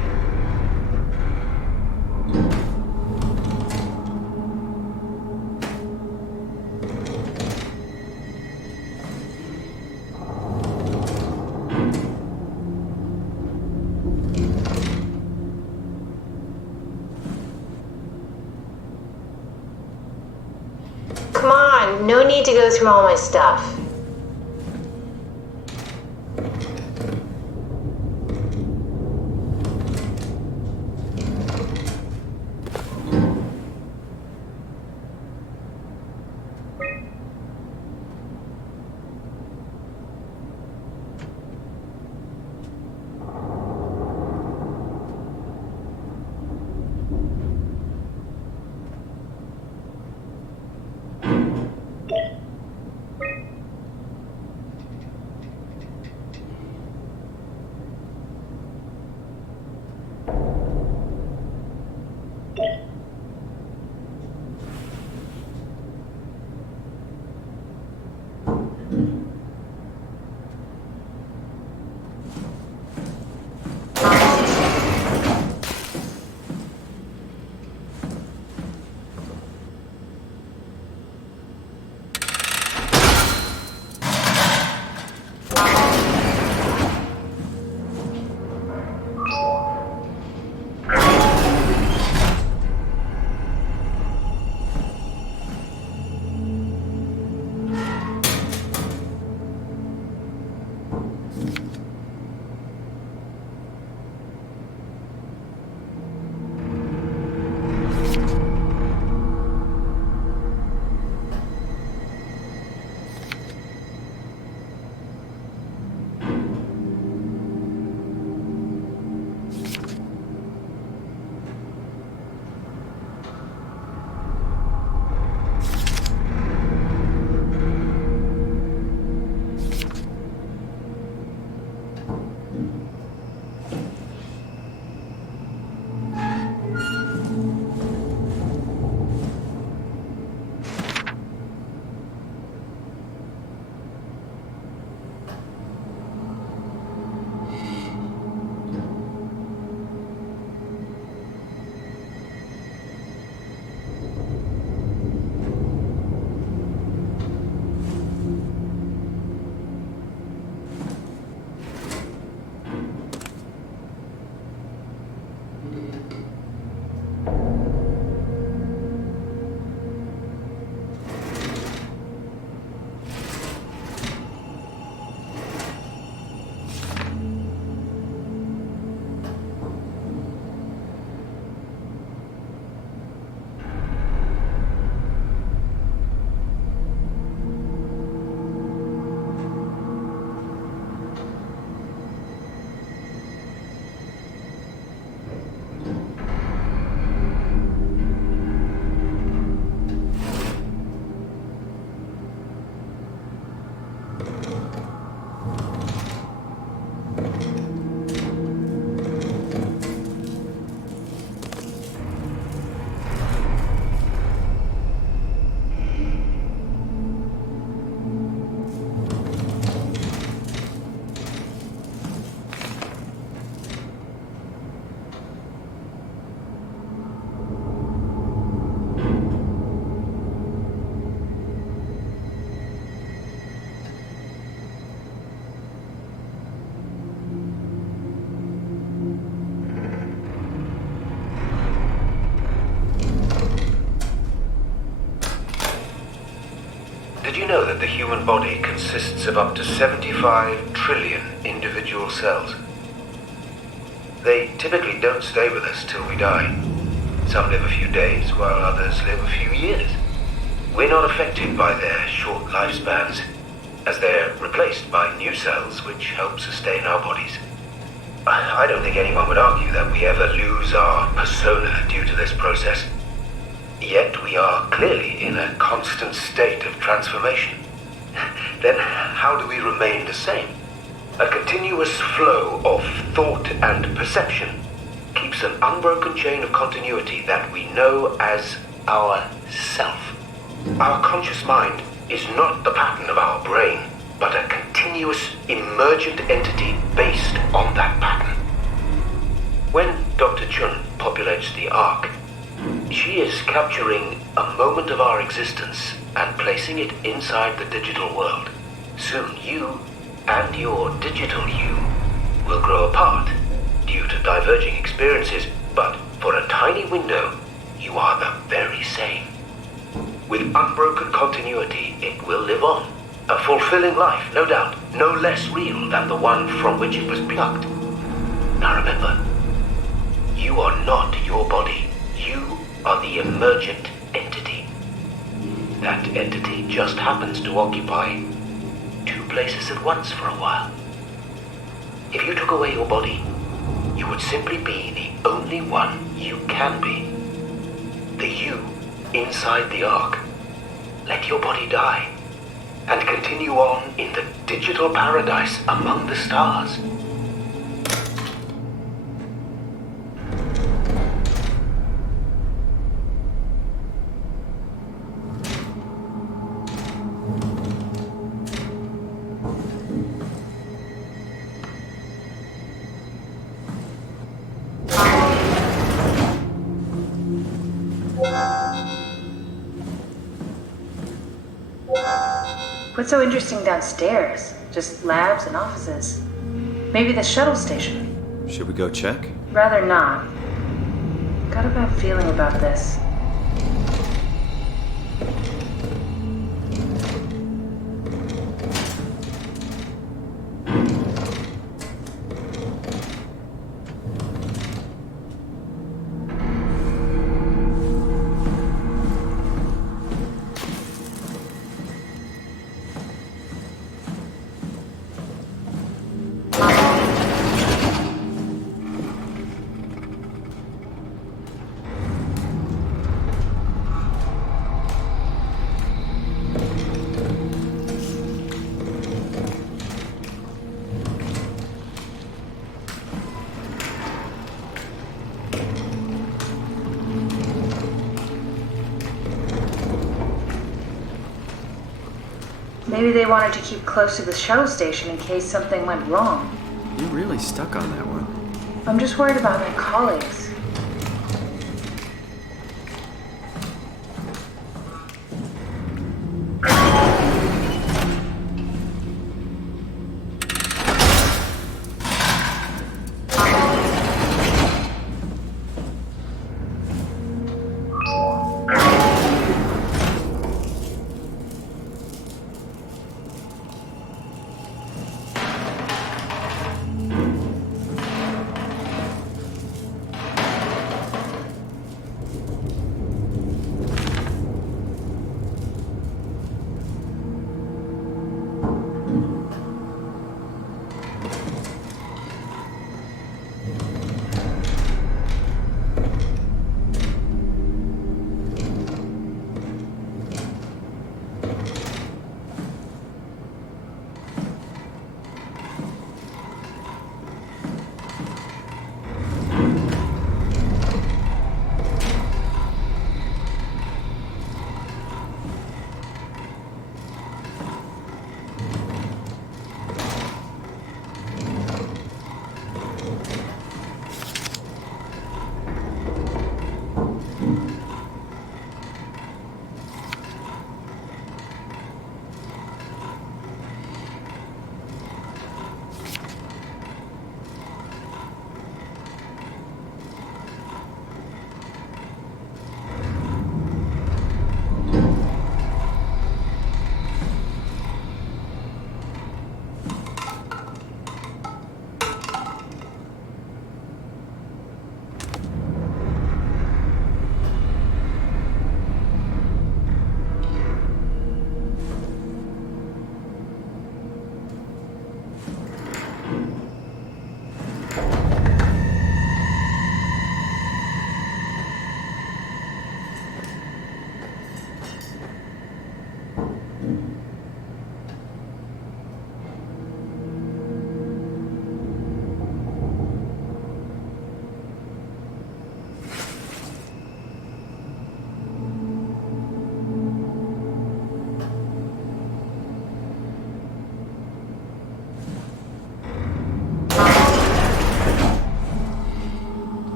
Come on, no need to go through all my stuff. that the human body consists of up to 75 trillion individual cells. They typically don't stay with us till we die. Some live a few days, while others live a few years. We're not affected by their short lifespans, as they're replaced by new cells which help sustain our bodies. I don't think anyone would argue that we ever lose our persona due to this process. Yet we are clearly in a constant state of transformation. Then how do we remain the same? A continuous flow of thought and perception keeps an unbroken chain of continuity that we know as our self. Our conscious mind is not the pattern of our brain, but a continuous emergent entity based on that pattern. When Dr. Chun populates the Ark, she is capturing a moment of our existence and placing it inside the digital world. Soon you and your digital you will grow apart due to diverging experiences, but for a tiny window, you are the very same. With unbroken continuity, it will live on. A fulfilling life, no doubt, no less real than the one from which it was plucked. Now remember, you are not your body. You are the emergent entity. That entity just happens to occupy two places at once for a while. If you took away your body, you would simply be the only one you can be. The you inside the Ark. Let your body die and continue on in the digital paradise among the stars. What's so interesting downstairs? Just labs and offices. Maybe the shuttle station. Should we go check? Rather not. Got a bad feeling about this. Maybe they wanted to keep close to the shuttle station in case something went wrong. You're really stuck on that one. I'm just worried about my colleagues.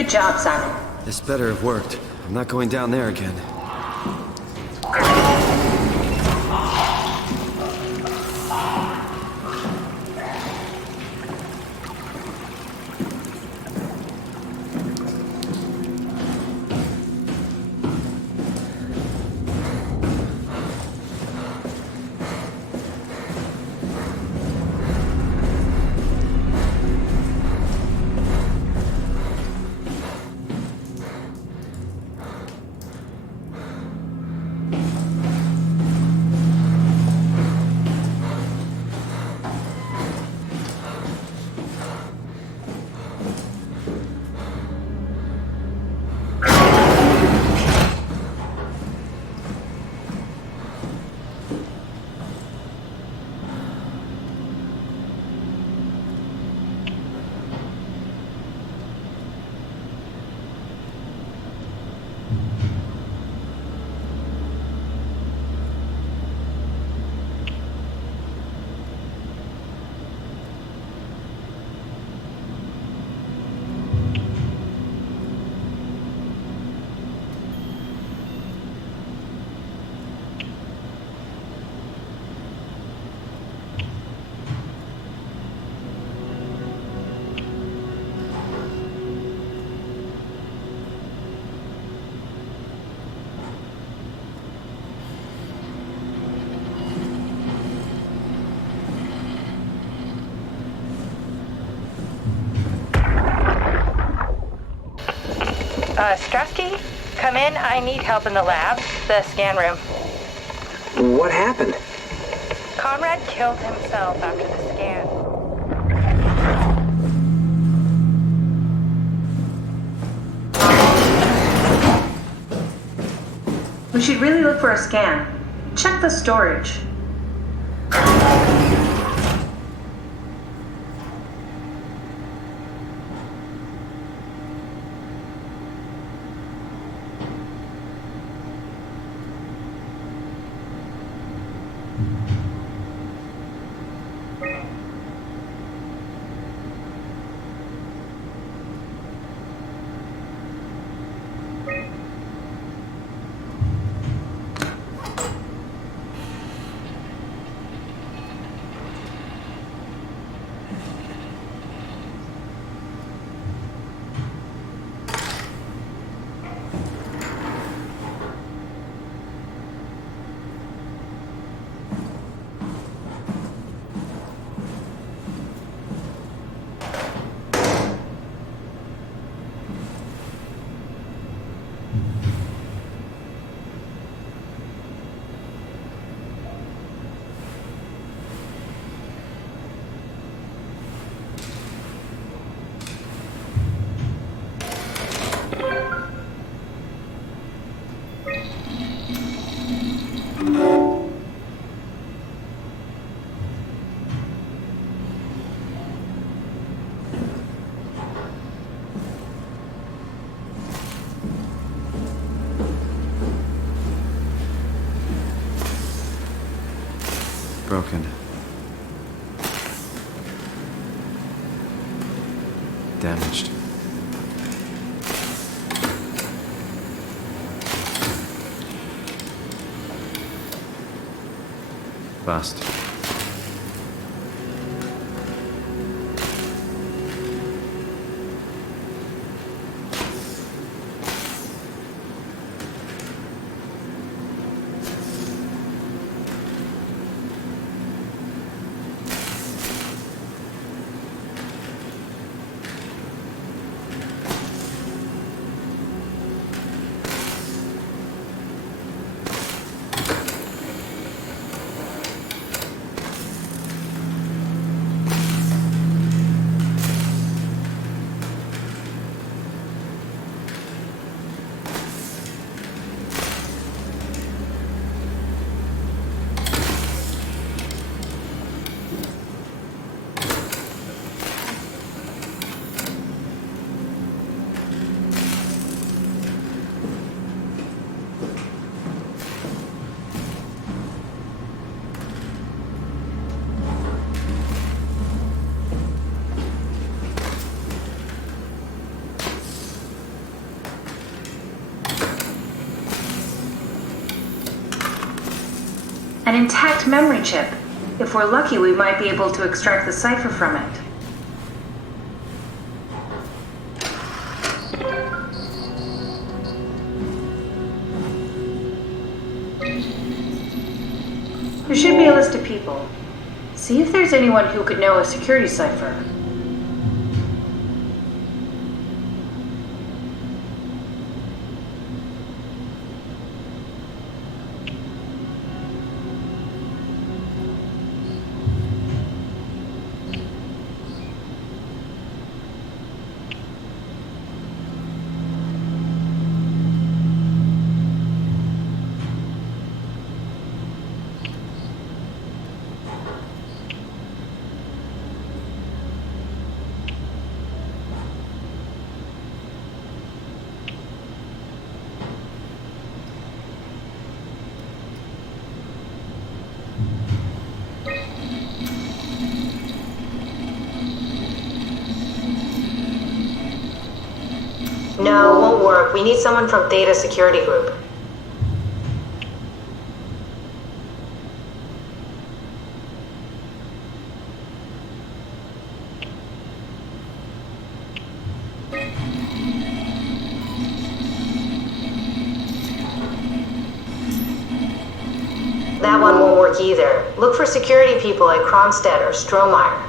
Good job, Simon. This better have worked. I'm not going down there again. Strasky, come in. I need help in the lab, the scan room. What happened? Conrad killed himself after the scan. We should really look for a scan. Check the storage. Broken. Damaged. Bust. An intact memory chip. If we're lucky, we might be able to extract the cipher from it. There should be a list of people. See if there's anyone who could know a security cipher. No, it won't work. We need someone from Theta Security Group. That one won't work either. Look for security people like Kronstadt or Strohmeyer.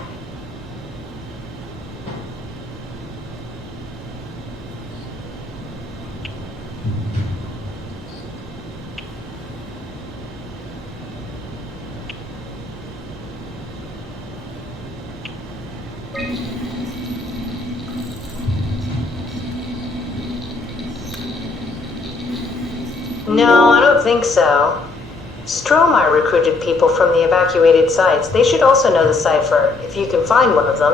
No, I don't think so. Strohmeyer recruited people from the evacuated sites. They should also know the cipher, if you can find one of them.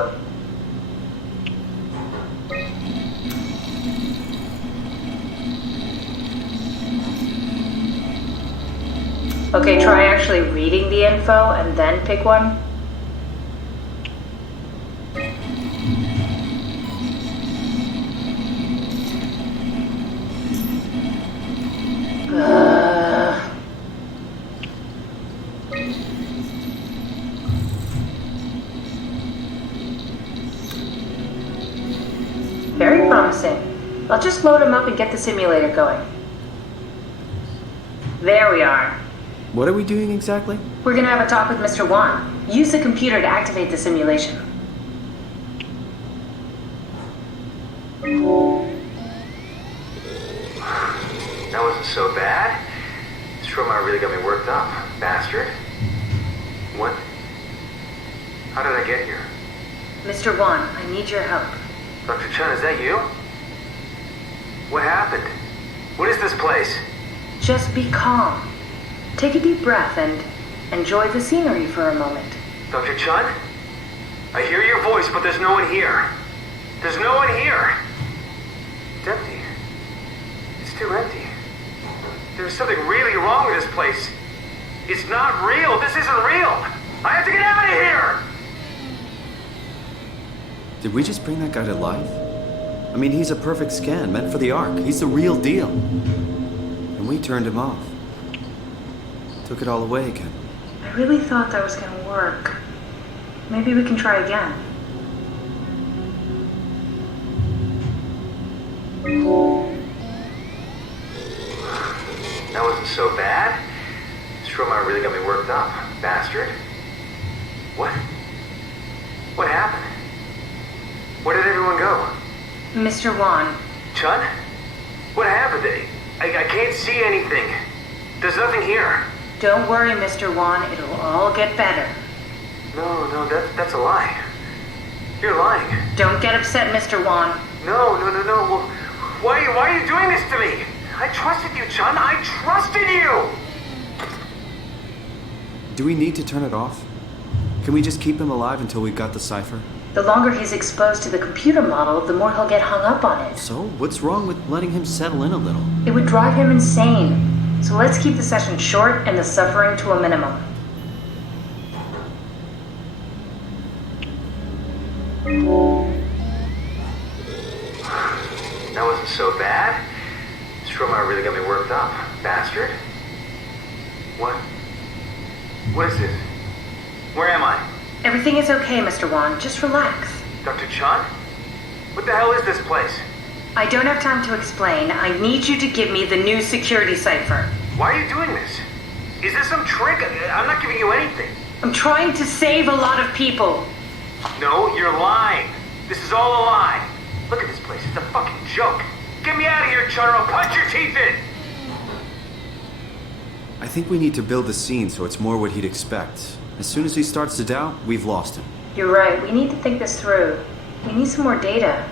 Okay, try actually reading the info and then pick one. Very promising. I'll just load him up and get the simulator going. There we are. What are we doing exactly? We're gonna have a talk with Mr. Wan. Use the computer to activate the simulation. That wasn't so bad. Strohmeyer really got me worked up, bastard. What? How did I get here? Mr. Wan, I need your help. Dr. Chun, is that you? What happened? What is this place? Just be calm. Take a deep breath and enjoy the scenery for a moment. Dr. Chun? I hear your voice, but there's no one here. There's no one here! It's empty. It's too empty. There's something really wrong with this place. It's not real. This isn't real. I have to get out of here! Did we just bring that guy to life? I mean, he's a perfect scan, meant for the Ark. He's the real deal. And we turned him off. Took it all away again. I really thought that was gonna work. Maybe we can try again. That wasn't so bad. Stromeyer really got me worked up, bastard. What? What happened? Where did everyone go? Mr. Wan. Chun? What happened? I can't see anything. There's nothing here. Don't worry, Mr. Wan. It'll all get better. No, that's a lie. You're lying. Don't get upset, Mr. Wan. No. Well, why are you doing this to me? I trusted you, Chun. I trusted you! Do we need to turn it off? Can we just keep him alive until we've got the cipher? The longer he's exposed to the computer model, the more he'll get hung up on it. So, what's wrong with letting him settle in a little? It would drive him insane. So let's keep the session short and the suffering to a minimum. That wasn't so bad. Stromeyer really got me worked up, bastard. What is this? Where am I? Everything is okay, Mr. Wan. Just relax. Dr. Chun? What the hell is this place? I don't have time to explain. I need you to give me the new security cipher. Why are you doing this? Is this some trick? I'm not giving you anything. I'm trying to save a lot of people. No, you're lying. This is all a lie. Look at this place. It's a fucking joke. Get me out of here, Chun, or I'll punch your teeth in! I think we need to build the scene so it's more what he'd expect. As soon as he starts to doubt, we've lost him. You're right. We need to think this through. We need some more data.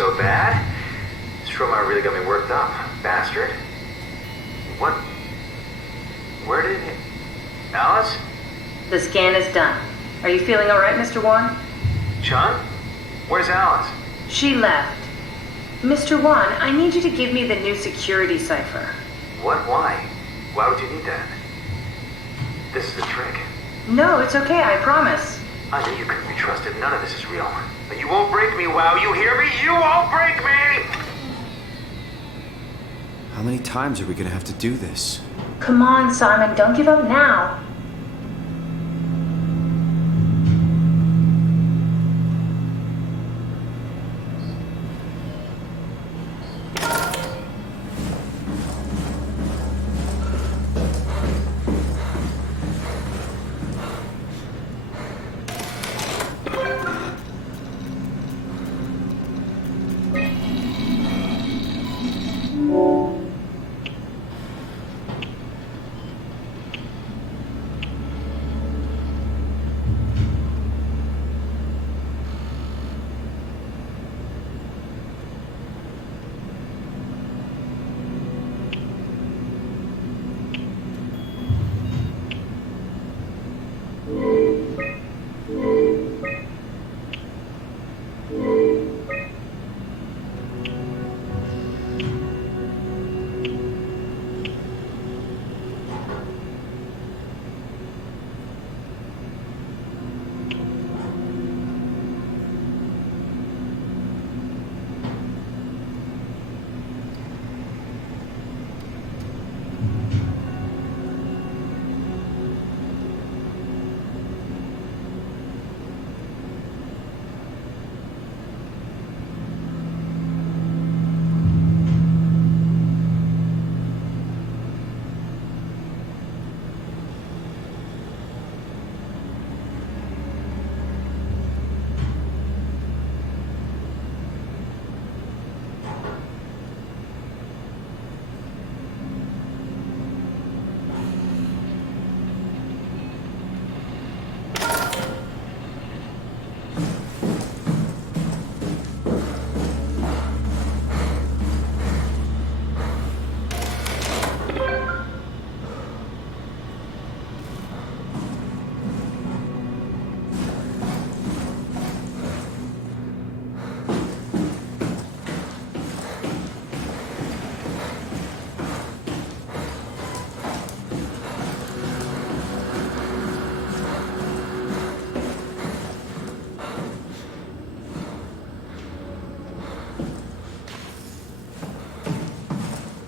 so bad? Soma really got me worked up, bastard. What? Where did he... Alice? The scan is done. Are you feeling alright, Mr. Wan? Chun? Where's Alice? She left. Mr. Wan, I need you to give me the new security cipher. What? Why? Why would you need that? This is the trick. No, it's okay, I promise. I knew you couldn't be trusted. None of this is real. But you won't break me, WoW. You hear me? You won't break me! How many times are we gonna have to do this? Come on, Simon, don't give up now.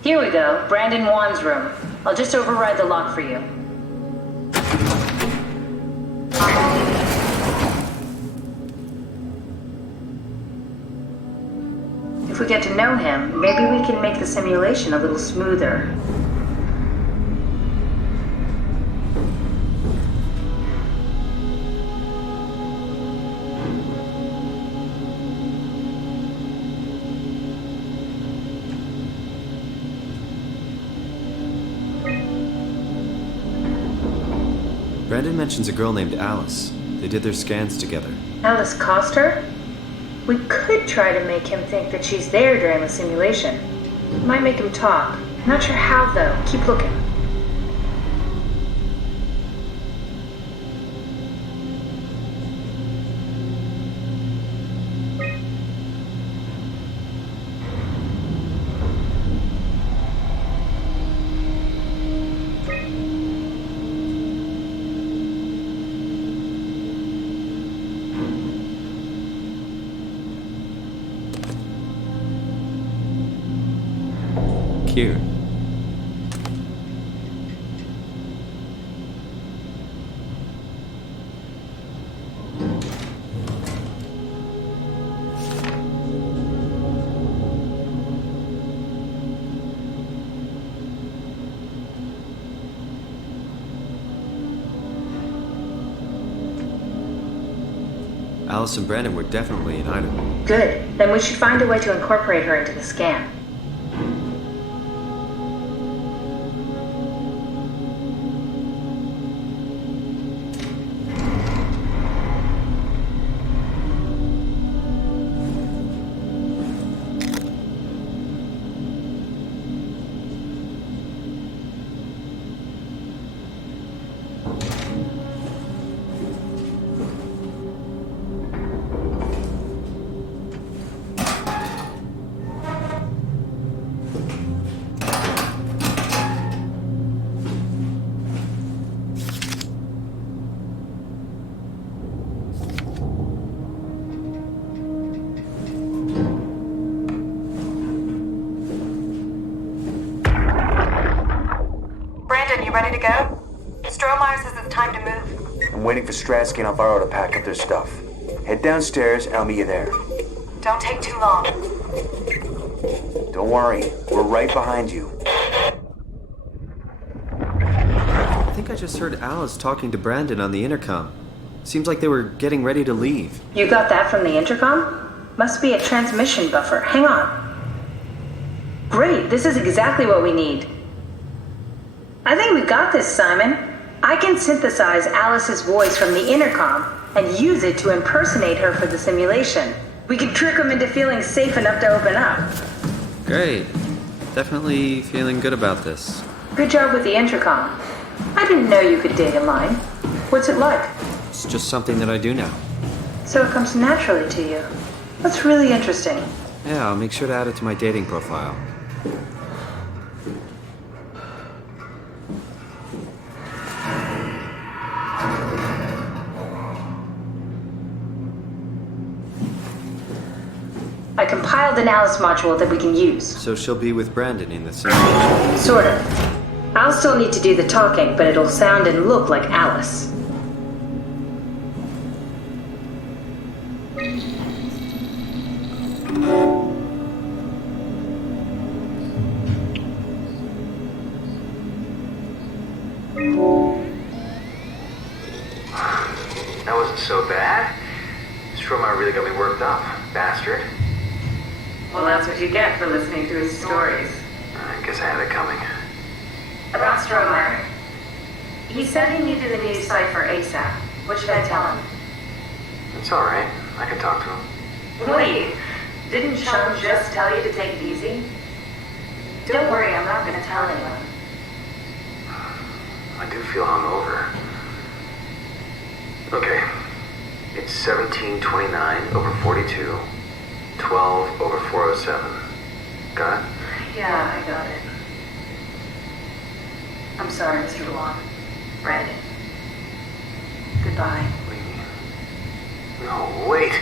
Here we go, Brandon Wan's room. I'll just override the lock for you. If we get to know him, maybe we can make the simulation a little smoother. Brandon mentions a girl named Alice. They did their scans together. Alice Coster? We could try to make him think that she's there during the simulation. Might make him talk. Not sure how, though. Keep looking. Cute. Alice and Brandon were definitely in Idaho. Good. Then we should find a way to incorporate her into the scan. Strohmeyer says it's time to move. I'm waiting for Stratsky and Alvaro to pack up their stuff. Head downstairs and I'll meet you there. Don't take too long. Don't worry, we're right behind you. I think I just heard Alice talking to Brandon on the intercom. Seems like they were getting ready to leave. You got that from the intercom? Must be a transmission buffer. Hang on. Great, this is exactly what we need. I think we got this, Simon. I can synthesize Alice's voice from the intercom and use it to impersonate her for the simulation. We can trick them into feeling safe enough to open up. Great. Definitely feeling good about this. Good job with the intercom. I didn't know you could date in line. What's it like? It's just something that I do now. So it comes naturally to you. That's really interesting. Yeah, I'll make sure to add it to my dating profile. I compiled an Alice module that we can use. So she'll be with Brandon in the simulation? Sort of. I'll still need to do the talking, but it'll sound and look like Alice. That wasn't so bad. Strohmeyer really got me worked up, bastard. Well, that's what you get for listening to his stories. I guess I had it coming. About Strohmeyer. He said he needed a new cipher ASAP. What should I tell him? It's alright. I can talk to him. Wait, didn't Sean just tell you to take it easy? Don't worry, I'm not going to tell anyone. I do feel hungover. Okay. It's 1729 over 42, 12 over 407. Got it? Yeah, I got it. I'm sorry, Mr. DeLong. Brandon. Goodbye. No, wait.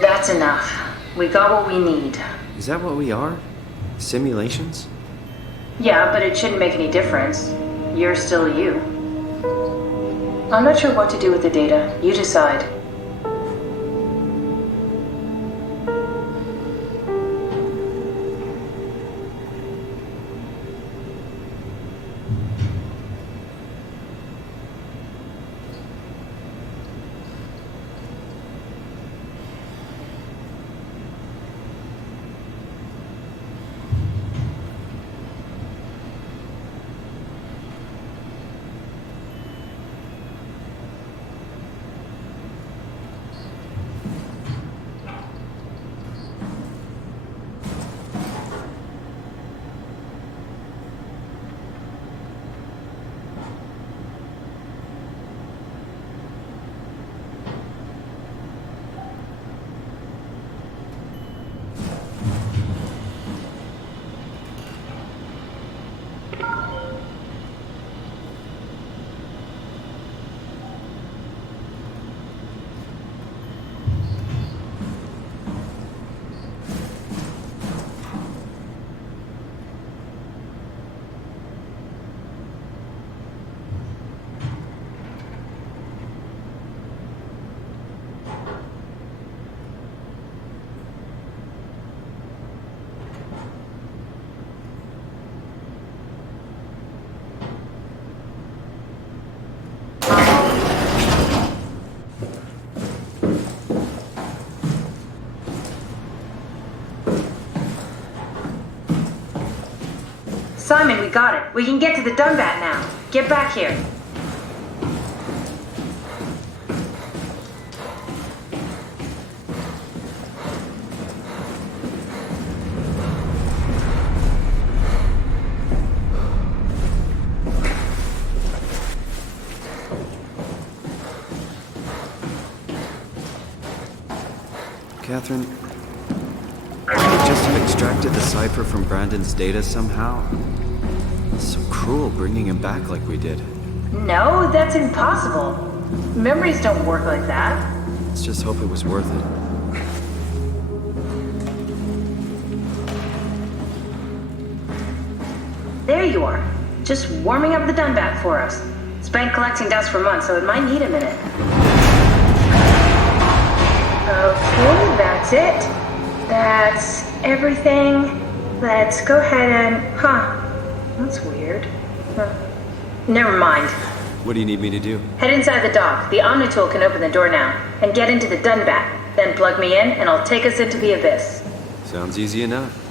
That's enough. We got what we need. Is that what we are? Simulations? Yeah, but it shouldn't make any difference. You're still you. I'm not sure what to do with the data. You decide. Simon, we got it. We can get to the Dunbat now. Get back here. Catherine, I could just have extracted the cipher from Brandon's data somehow. It's so cruel bringing him back like we did. No, that's impossible. Memories don't work like that. Let's just hope it was worth it. There you are. Just warming up the Dunbat for us. It's been collecting dust for months, so it might need a minute. Okay, that's it. That's everything. Let's go ahead and... Huh. That's weird. Never mind. What do you need me to do? Head inside the dock. The Omnitool can open the door now. And get into the Dunbat. Then plug me in, and I'll take us into the abyss. Sounds easy enough.